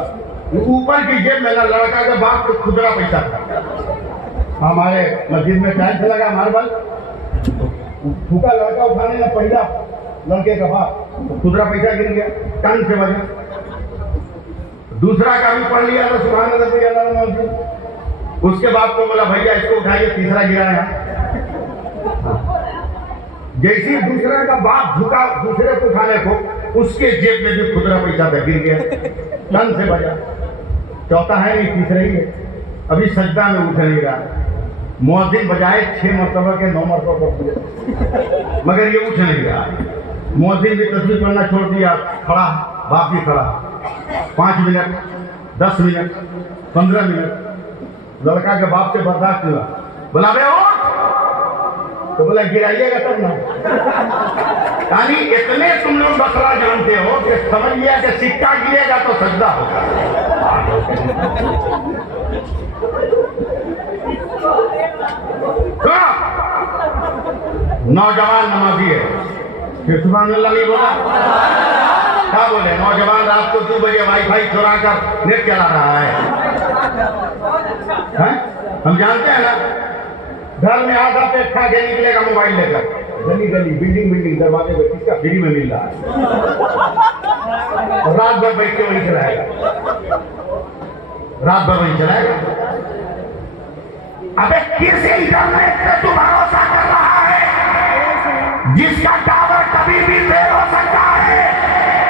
ऊपर की जेब में ना लड़का का बाप को खुदरा पैसा था। हमारे मस्जिद में टाइल्स लगा मार्बल, फूका लड़का उठाने ना पहला लड़के का बाप, तो खुदरा पैसा गिर गया, टन से बजा। दूसरा का भी पढ़ लिया तो सुभान रब्बिल आला, उसके बाप को बोला भैया इसको उठाइए, तीसरा गिरा है। जैसे दूसरा का बाप झुका दूसरे को उठाने को, उसके जेब में भी खुदरा पैसा था, गिर गया, टन से बजा। चौथा है नहीं, तीसरा ही है। अभी सजदा में उठ नहीं रहा, मुअज्जिन बजाए 6 मरतबा के 9 मरतबा पूरे, मगर ये उठ नहीं रहा। मुअज्जिन भी तस्बीह पढ़ना छोड़ दिया, खड़ा, बाप भी खड़ा, 5 मिनट 10 मिनट 15 मिनट लड़का के बाप से बर्दाश्त हुआ, बोला बे उठ, तो बोला गिराइएगा तब ना। यानी इतने तुम लोग बसरा जानते हो कि समझ लिया कि सिक्का गिरेगा तो सजदा होगा। नौजवान नमाजी है, फिर सुभान अल्लाह नहीं बोला, क्या बोले? नौजवान रात को 2 बजे वाईफाई चुरा कर नेट चला रहा है, हम जानते हैं ना। घर में आधा पेट खा के निकलेगा मोबाइल लेकर, गली गली बिल्डिंग बिल्डिंग दरवाजे पे किसका फ्री में मिल रहा है, और रात भर बैठ के वहीं चलाएगा, रात भर वहीं चलाएगा। अबे किस इंटरनेट पे तू भरोसा कर रहा है जिसका टावर कभी भी फेल हो सकता है?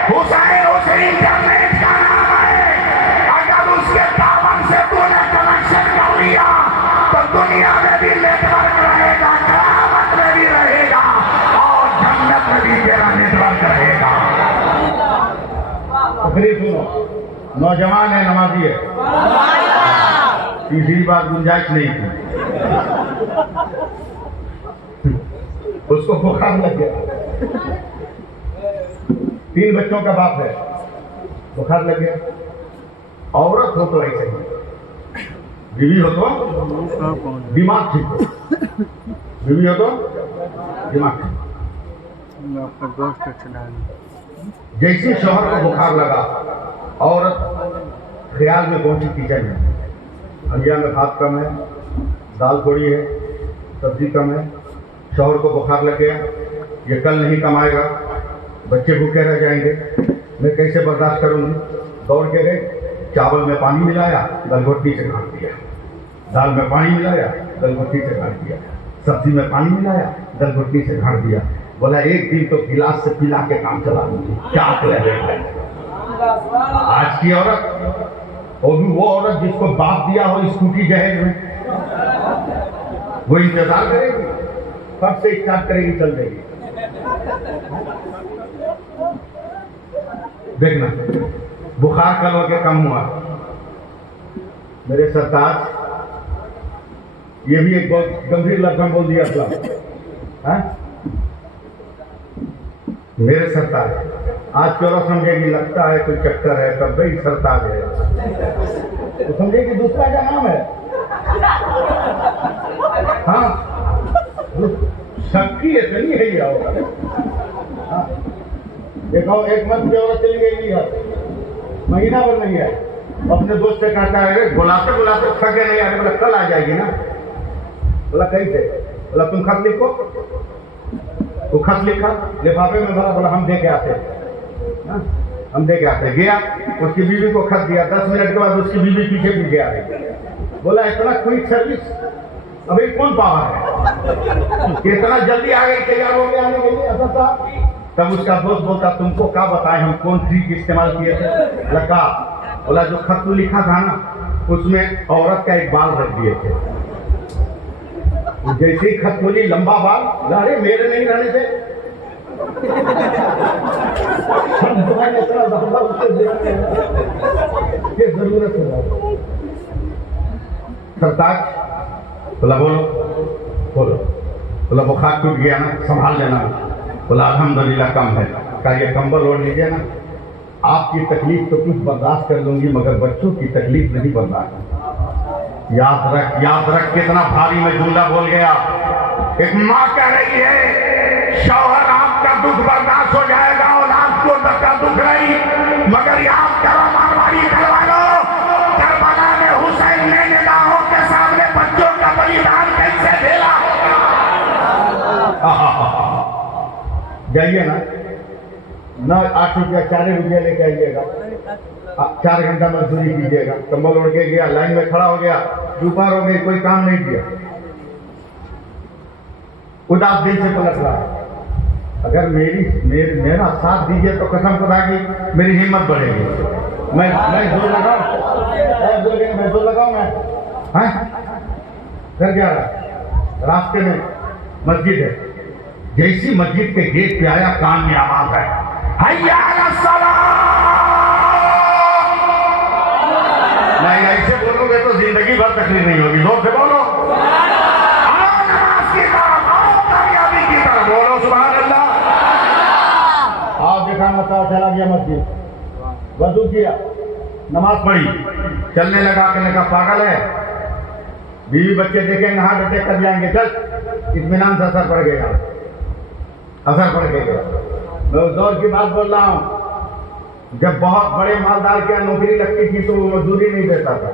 हुसैन उस इंटरनेट का नाम है। अगर उसके टावर से तूने कनेक्शन कर लिया तो दुनिया में भी नेटवर्क रहेगा, क़यामत में भी रहेगा, और जन्नत में भी तेरा नेटवर्क रहेगा। फिर सुनो, नौजवान है, नमाजी है, तीसरी बात गुंजाइश नहीं थी, उसको बुखार लग गया, 3 बच्चों का बाप है, बुखार लग गया। औरत हो तो ऐसे ही, बीवी हो तो दिमाग ठीक हो, बीवी हो तो दिमाग ठीक। जैसे शौहर को बुखार लगा, औरत ख्याल में पहुंची किचन में, हलिया में भात कम है, दाल थोड़ी है, सब्जी कम है, शौहर को बुखार लग गया, ये कल नहीं कमाएगा, बच्चे भूखे रह जाएंगे, मैं कैसे बर्दाश्त करूंगी? दौड़ के गए, चावल में पानी मिलाया, गलघोटनी से घाट दिया, दाल में पानी मिलाया, गलघोटनी से घाट दिया, सब्जी में पानी मिलाया, गलघोटनी से घाट दिया। बोला एक दिन तो गिलास से पिला के काम चला दूंगी, क्या लगेगा? आज की औरत, और भी वो औरत जिसको बाप दिया हो स्कूटी जहेज में, वो इंतजार करेगी, कब से स्टार्ट करेगी, चल देगी। देखना, बुखार कल के कम हुआ, मेरे सरताज, ये भी एक बहुत गंभीर लक्षण बोल दिया अपना, मेरे सरताज, आज क्यों समझेगी, लगता है कोई चक्कर है, तब भाई सरताज है, तो समझेगी दूसरा का नाम है। हाँ, शक्की इतनी है ये औरत। देखो एक मंथ की औरत चली गई है, महीना भर नहीं है, अपने दोस्त से कहता है बुलाते बुलाते थके नहीं आने, बोला कल आ जाएगी ना। बोला कैसे? बोला तुम खत लिखो। वो खत लिखा, लिफाफे में भरा, बोला हम दे के आते, हम दे के आते। गया, उसकी बीवी को खत दिया, 10 मिनट के बाद उसकी बीवी पीछे पीछे आ गई। बोला इतना क्विक सर्विस अभी कौन पावर है, इतना जल्दी आ गई, तैयार हो गया आने के लिए। ऐसा था। तब उसका दोस्त बोलता तुमको क्या बताए हम कौन ट्रिक इस्तेमाल किए थे? लगा बोला जो खत तू लिखा था ना उसमें औरत का एक बाल रख दिए थे। जैसे ही खत खोली लंबा बाल, अरे मेरे नहीं रहने थे। ये जरूरत है सरताज। बोला बोलो बोलो। बोला बुखार टूट गया ना, संभाल लेना। बोला अल्हम्दुलिल्लाह कम है। कहा ये कंबल ओढ़ लीजिए ना, आपकी तकलीफ तो कुछ बर्दाश्त कर लूंगी मगर बच्चों की तकलीफ नहीं बर्दाश्त। याद रख कितना भारी मैं जुमला बोल गया। एक माँ कह रही है शौहर आपका दुख बर्दाश्त हो जाएगा और आपको का दुख नहीं, मगर याद करो मारवाड़ी करवालो, करबला में हुसैन ने निगाहों के सामने बच्चों का बलिदान कैसे दिला। जाइए ना 8 रुपया 4 रुपया लेके आइएगा, 4 घंटा मजदूरी कीजिएगा। कंबल ओढ़ के गया, लाइन में खड़ा हो गया, दोपहर हो गई, कोई काम नहीं किया, उदास दिल से पलट रहा है। अगर मेरा साथ दीजिए तो कसम खुदा की मेरी हिम्मत बढ़ेगी। मैं जोर लगाऊं मैं घर जा रहा, रास्ते में मस्जिद है, जैसी मस्जिद के गेट पे आया कान में आवाज है हैया अलस सलाह। मैं ऐसे बोलूंगे तो जिंदगी भर तकलीफ नहीं होगी। जोर से बोलो, आओ नमाज की तरफ, आओ कामयाबी की तरफ, बोलो सुभान अल्लाह। आप देखा मसा चला गया मस्जिद, वजू किया, नमाज पढ़ी, चलने लगा, कहने का पागल है, बीवी बच्चे देखेंगे हार्ट अटैक कर जाएंगे, चल। इत्मीनान से असर पड़ गया, असर पड़ गया। मैं उस दौर की बात बोल रहा हूँ जब बहुत बड़े मालदार की नौकरी लगती थी तो वो मजदूरी नहीं देता था,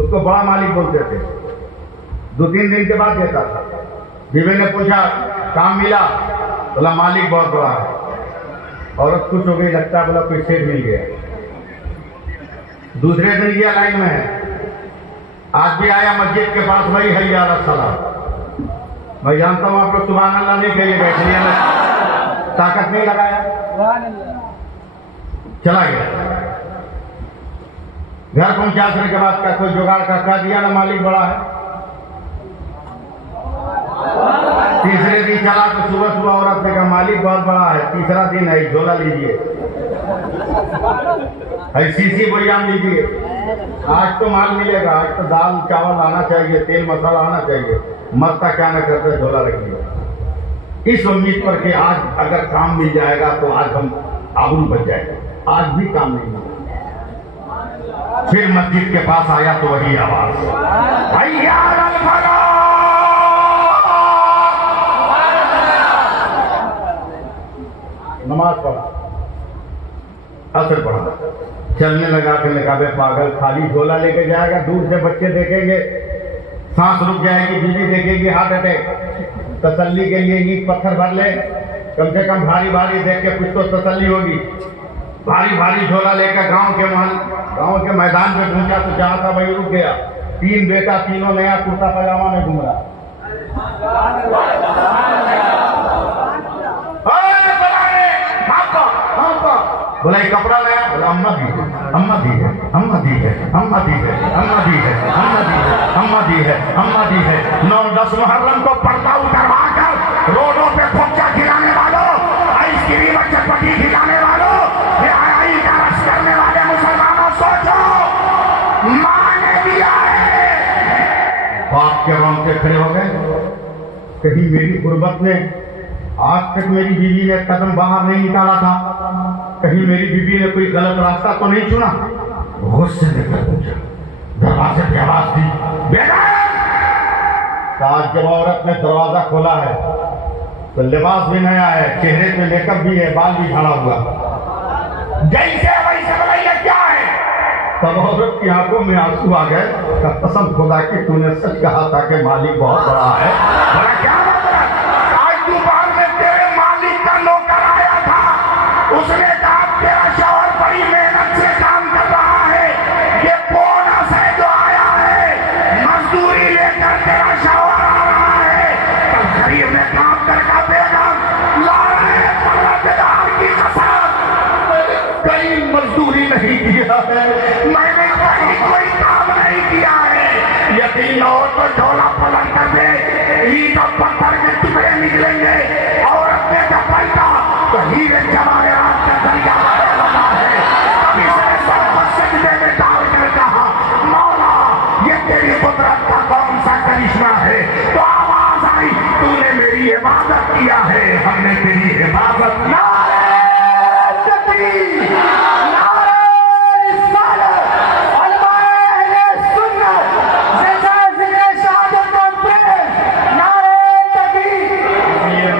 उसको बड़ा मालिक बोलते थे। 2-3 दिन के बाद देता था। बीवी ने पूछा काम मिला? बोला मालिक बहुत बड़ा है। औरत खुश हो गई, लगता है बोला कोई सेठ मिल गया। दूसरे दिन गया, लाइन में है, आज भी आया मस्जिद के पास, वही हैया अलस सलाह। मैं जानता हूँ आप लोग सुभान अल्लाह नहीं कहिएगा, इसलिए मैं ताकत नहीं लगाया, चला गया। घर पहुंचाने के बाद का कोई जुगाड़ का दिया ना मालिक बड़ा है। तीसरे दिन चला तो सुबह सुबह औरत ने कहा मालिक बहुत बड़ा है। तीसरा दिन है, झोला लीजिए, सीसी बोयाम लीजिए, आज तो माल मिलेगा, आज तो दाल चावल आना चाहिए, तेल मसाला आना चाहिए, मरता क्या न करता झोला रख लिया। इस उम्मीद पर कि आज अगर काम मिल जाएगा तो आज हम आबरू बच जाएगा। आज भी काम नहीं मिला। फिर मस्जिद के पास आया तो वही आवाज हैया अलल फलाह। नमाज पढ़ा, असर पड़ा, चलने लगा, कहने लगा पागल खाली झोला लेके जाएगा, दूर से बच्चे देखेंगे, सांस रुक जाएगी, बीवी देखेगी, हार्ट अटैक। तसल्ली के लिए ईंट पत्थर भर ले, कम से कम भारी भारी देख के कुछ तो तसल्ली होगी। भारी भारी झोला लेकर गांव के मैदान में पहुंचा तो जहां था वही रुक गया। 3 बेटा, तीनों नया कुर्ता पैजामा में घूम रहा। बोला ये कपड़ा लाया? बोला अम्मा दी है, अम्मा दी है, अम्मा दी है, अम्मा दी है, अम्मा दी है, अम्मा दी है, अम्मा दी है, अम्मा दी है। 9-10 मुहर्रम को पर्दा उतरवा कर रोडों पे खोपचा खिलाने वालों, आइसक्रीम और चटपटी खिलाने वालों, रिहाई का रश करने वाले मुसलमानों, सोचो माँ ने दिया है। बाप के रोंगटे खड़े हो गए। कहीं मेरी गुर्बत ने आज तक मेरी बीवी ने कदम बाहर नहीं निकाला था, कहीं मेरी बीवी ने कोई गलत रास्ता तो नहीं चुना। गुस्से में कर पूछा, दरवाजे की आवाज दी, आज जब औरत ने दरवाजा खोला है तो लिबास भी नया है, चेहरे पे मेकअप भी है, बाल भी झाड़ा हुआ, जैसे वैसे बोला ये क्या है? तब औरत की आंखों में आंसू आ गए। कसम खुदा की तूने सच कहा था कि मालिक बहुत बड़ा है। बोला क्या मतलब? आज दोपहर में तेरे मालिक का नौकर आया था, उसने कहा तेरा शौहर बड़ी मेहनत से काम कर रहा है, ये बोनस है जो आया है, मजदूरी लेकर तेरा शौहर आ रहा है। तब गरीब ने काम करके बेगम ला रहे परवरदिगार की कसम, कहीं मजदूरी नहीं किया है, मैंने कहीं कोई काम नहीं किया है। यकीन हो तो झोला पलट कर दे, ईंट और पत्थर के टुकड़े निकलेंगे। औरत ने जब पलटा तो हीरे जवाहरात का दरिया बहने लगा है। तब इसने सर को सजदे में डालकर कहा, मौला ये तेरी कुदरत का कौन सा करिश्मा है? तो आवाज आई, तूने मेरी इबादत किया है, हमने तेरी इबादत किया।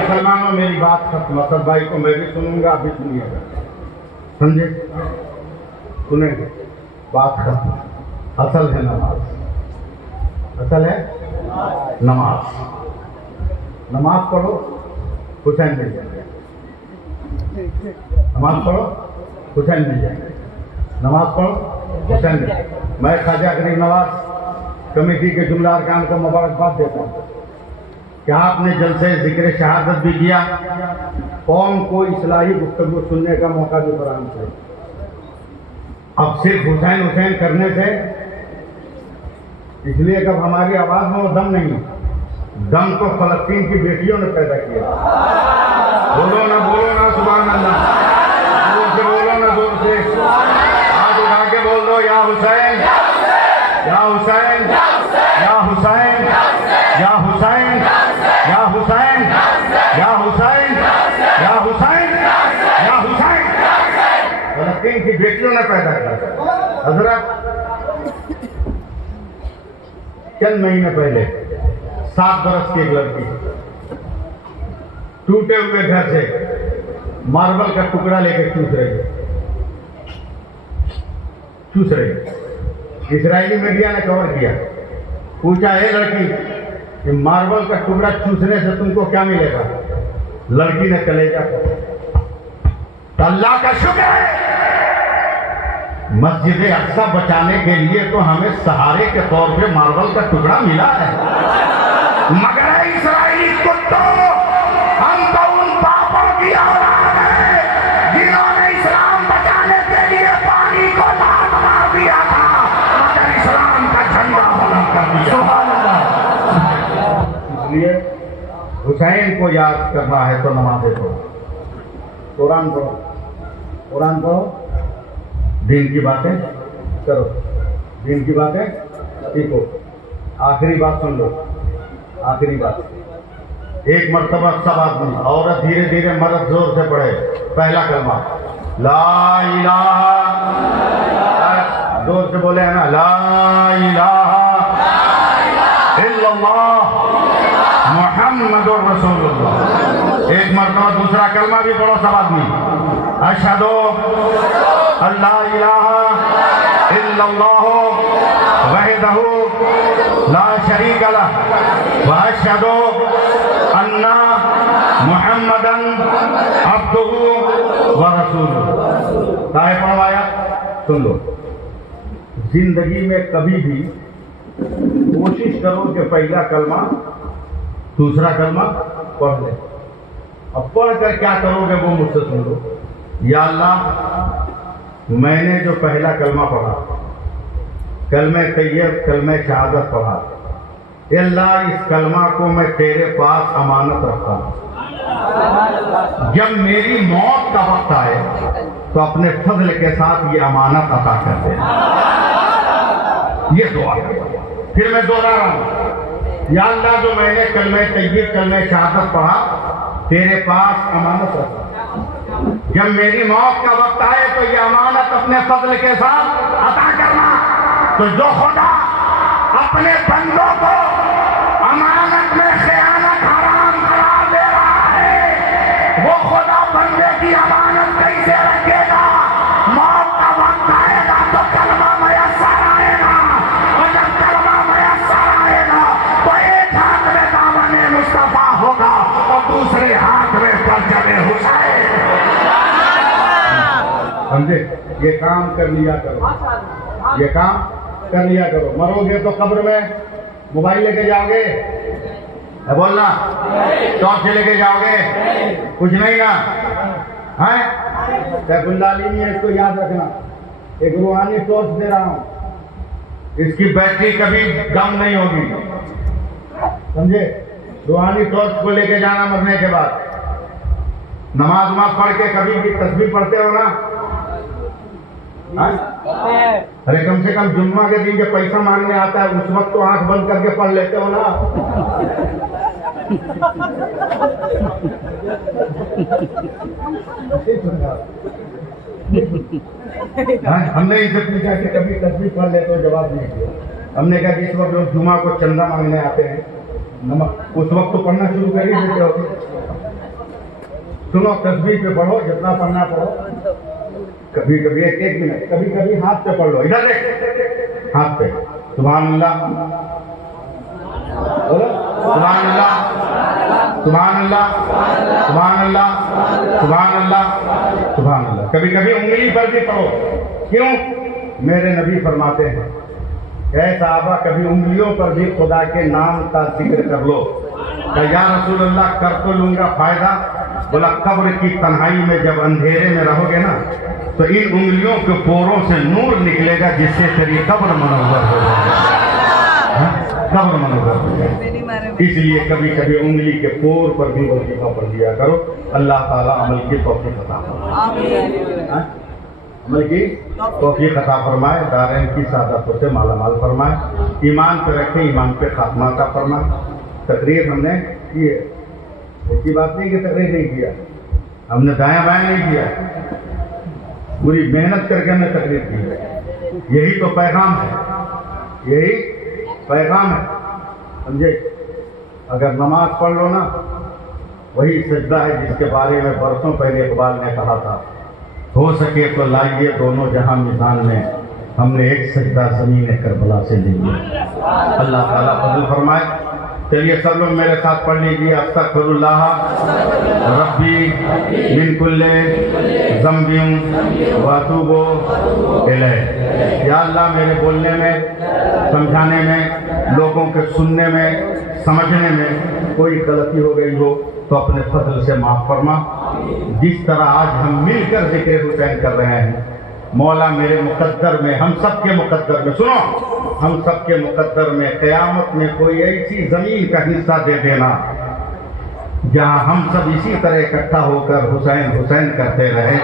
मुसलमानों मेरी बात खत्म। असद भाई को मैं भी सुनूंगा, अभी सुनिएगा, समझे? सुनेंगे, बात खत्म। असल है नमाज, असल है नमाज। नमाज पढ़ो, हुसैन मिल जाएंगे। नमाज पढ़ो, हुसैन मिल जाएंगे। नमाज पढ़ो, हुसैन मिल जाएंगे। मैं ख्वाजा गरीब नवाज कमेटी के जुमला अरकान को मुबारकबाद देता हूँ कि आपने जलसे जिक्र शहादत भी किया, कौम को इस्लाही गुफ्तगू सुनने का मौका भी फराहम किया। अब सिर्फ हुसैन हुसैन करने से, इसलिए कब हमारी आवाज में वो दम नहीं है, दम तो फलस्तीन की बेटियों ने पैदा किया। बोलो ना सुभान अल्लाह, जोर से बोलो ना, जोर से हाथ उठा के बोल दो, या हुसैन, या हुसैन, या हुसैन, या हुसैन, या हुसैन, या हुसैन, या हुसैन, या हुसैन। फलस्तीन की बेटियों ने पैदा किया। हजरत चंद महीने पहले 7 बरस की एक लड़की टूटे हुए घर से मार्बल का टुकड़ा लेकर चूस रही। इजरायली मीडिया ने कवर किया, पूछा, हे लड़की, कि मार्बल का टुकड़ा चूसने से तुमको क्या मिलेगा? लड़की ने कलेजा, तो अल्लाह का शुक्र है, मस्जिद अक्सा बचाने के लिए तो हमें सहारे के तौर पे मार्बल का टुकड़ा मिला है। मगर इस्राएली कुत्तों, हम तो उन पापों की औलाद हैं जिन्होंने इस्लाम बचाने के लिए पानी को लात मार दिया था, मगर इस्लाम का झंडा बुलंद कर दिया। सुभान अल्लाह। इसलिए हुसैन को याद करना है तो नमाज़ें पढ़ो, कुरान पढ़ो, कुरान पढ़ो, दीन की बातें करो, दीन की बातें सीखो। आखिरी बात सुन लो, आखिरी बात, एक मर्तबा सब आदमी, औरत धीरे धीरे, मर्द जोर से पढ़े पहला कलमा, ला इलाहा, जोर से बोले है ना, ला इलाहा इल्लल्लाह मुहम्मदुर रसूलुल्लाह। एक मर्तबा दूसरा कलमा भी पढ़ो सब आदमी, अशहदु अल्ला इलाहा इल्लल्लाह वहदहु ला शरीक लह व अशहदु अन्ना मुहम्मदन अब्दुहु व रसूलुहु। ताहे पढ़वाया, सुन लो। जिंदगी में कभी भी कोशिश करो कि पहला कलमा दूसरा कलमा पढ़ ले। अब पढ़ कर क्या करोगे वो मुझसे सुन लो। या अल्लाह, मैंने जो पहला कलमा पढ़ा, कलमे तैयब, कलमे शहादत पढ़ा, अल्लाह इस कलमा को मैं तेरे पास अमानत रखता हूँ। जब मेरी मौत का वक्त आए तो अपने फजल के साथ ये अमानत अता कर दे। ये दुआ है। फिर मैं दोहरा रहा हूँ, या अल्लाह, जो मैंने कलमे तैयब, कलमे शहादत पढ़ा, तेरे पास अमानत रखता। जब मेरी मौत का वक्त आए तो ये अमानत अपने फजल के साथ अता करना। तो जो खुदा अपने बंदों को अमानत में खयानत हराम करार दे रहा है, वो खुदा बंदे की अमानत कैसे रखेगा? मौत का वक्त आएगा तो कलमा में हाथ में परचम हुसैन। समझे? ये काम कर लिया करो, ये काम कर लिया करो। मरोगे तो कब्र में मोबाइल लेके जाओगे? है बोलना, टॉर्च लेके जाओगे? कुछ नहीं ना है। सैफुल्लाह नहीं है, इसको याद रखना। एक रूहानी टॉर्च दे रहा हूं, इसकी बैटरी कभी कम नहीं होगी, समझे? रूहानी टॉर्च को लेके जाना मरने के बाद। नमाज उमाज पढ़ के कभी भी तस्बीह पढ़ते हो ना? अरे कम से कम जुम्मा के दिन जब पैसा मांगने आता है उस वक्त तो आंख बंद करके पढ़ लेते हो ना? हमने इसे पूछा कि कभी तस्बीह पढ़ लेते हो? जवाब नहीं दिया। हमने कहा कि इस वक्त लोग जुम्मा को चंदा मांगने आते हैं, नमक उस वक्त तो पढ़ना शुरू कर ही देते हो। सुनो, तस्बीह पे पढ़ो, जितना पढ़ना पढ़ो। कभी कभी एक मिनट, कभी कभी हाथ पे पढ़ लो। इधर देख, हाथ पे सुभान अल्लाह, बोलो सुभान अल्लाह, सुभान अल्लाह, सुभान अल्लाह, सुभान अल्लाह, सुभान अल्लाह। कभी कभी उंगली पर भी पढ़ो। क्यों? मेरे नबी फरमाते हैं, ऐ साहबा कभी उंगलियों पर भी खुदा के नाम का जिक्र कर लो। या रसूल अल्लाह, कर तो लूंगा, फायदा? बोला कब्र की तन्हाई में जब अंधेरे में रहोगे ना तो इन उंगलियों के पोरों से नूर निकलेगा जिससे तेरी कब्र मनोवर हो जाए, कब्र मनोवर हो जाए। इसलिए कभी कभी उंगली के पोर पर भी वजीफा पढ़ लिया करो। अल्लाह ताला अमल की तौफीक अता फरमाए, अमल की तौफीक अता फरमाए, दारैन की सादतों से मालामाल फरमाए, ईमान पे रखे, ईमान पे खात्मा अता फरमाए। तकरीर हमने की है, ऐसी बात नहीं कि तकरीर नहीं किया, हमने दायां बायां नहीं किया, पूरी मेहनत करके हमने तकरीर की है। यही तो पैगाम है, यही पैगाम है, समझे? अगर नमाज पढ़ लो ना, वही सजदा है जिसके बारे में बरसों पहले इकबाल ने कहा था, हो सके तो लाइए दोनों जहां मिजान में, हमने एक सजदा ज़मीन करबला से लिए। अल्लाह ताला फजल फरमाए। चलिए सब लोग मेरे साथ पढ़ लीजिए, अस्तगफिरुल्लाह रब्बी मिन कुल्ले ज़म्बिन व अतूबु इलैह। या अल्लाह, मेरे बोलने में, समझाने में, लोगों के सुनने में, समझने में कोई गलती हो गई हो तो अपने फजल से माफ़ फरमा। जिस तरह आज हम मिलकर जिक्र हुसैन कर रहे हैं, मौला मेरे मुकद्दर में, हम सब के मुकद्दर में, सुनो, हम सब के मुकद्दर में क़यामत में कोई ऐसी ज़मीन का हिस्सा दे देना जहाँ हम सब इसी तरह इकट्ठा होकर हुसैन हुसैन करते रहे।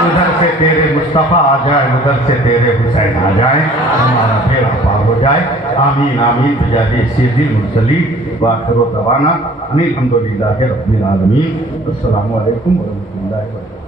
उधर से तेरे मुस्तफ़ा आ जाए, उधर से तेरे हुसैन आ जाए, हमारा बेड़ा पार हो जाए। आमीन आमीन बिजादी सय्यिदिल मुरसलीन व आखिरु दवाना अनिल हम्दुलिल्लाहि रब्बिल आलमीन। अस्सलामु अलैकुम व रहमतुल्लाहि व बरकातुहू।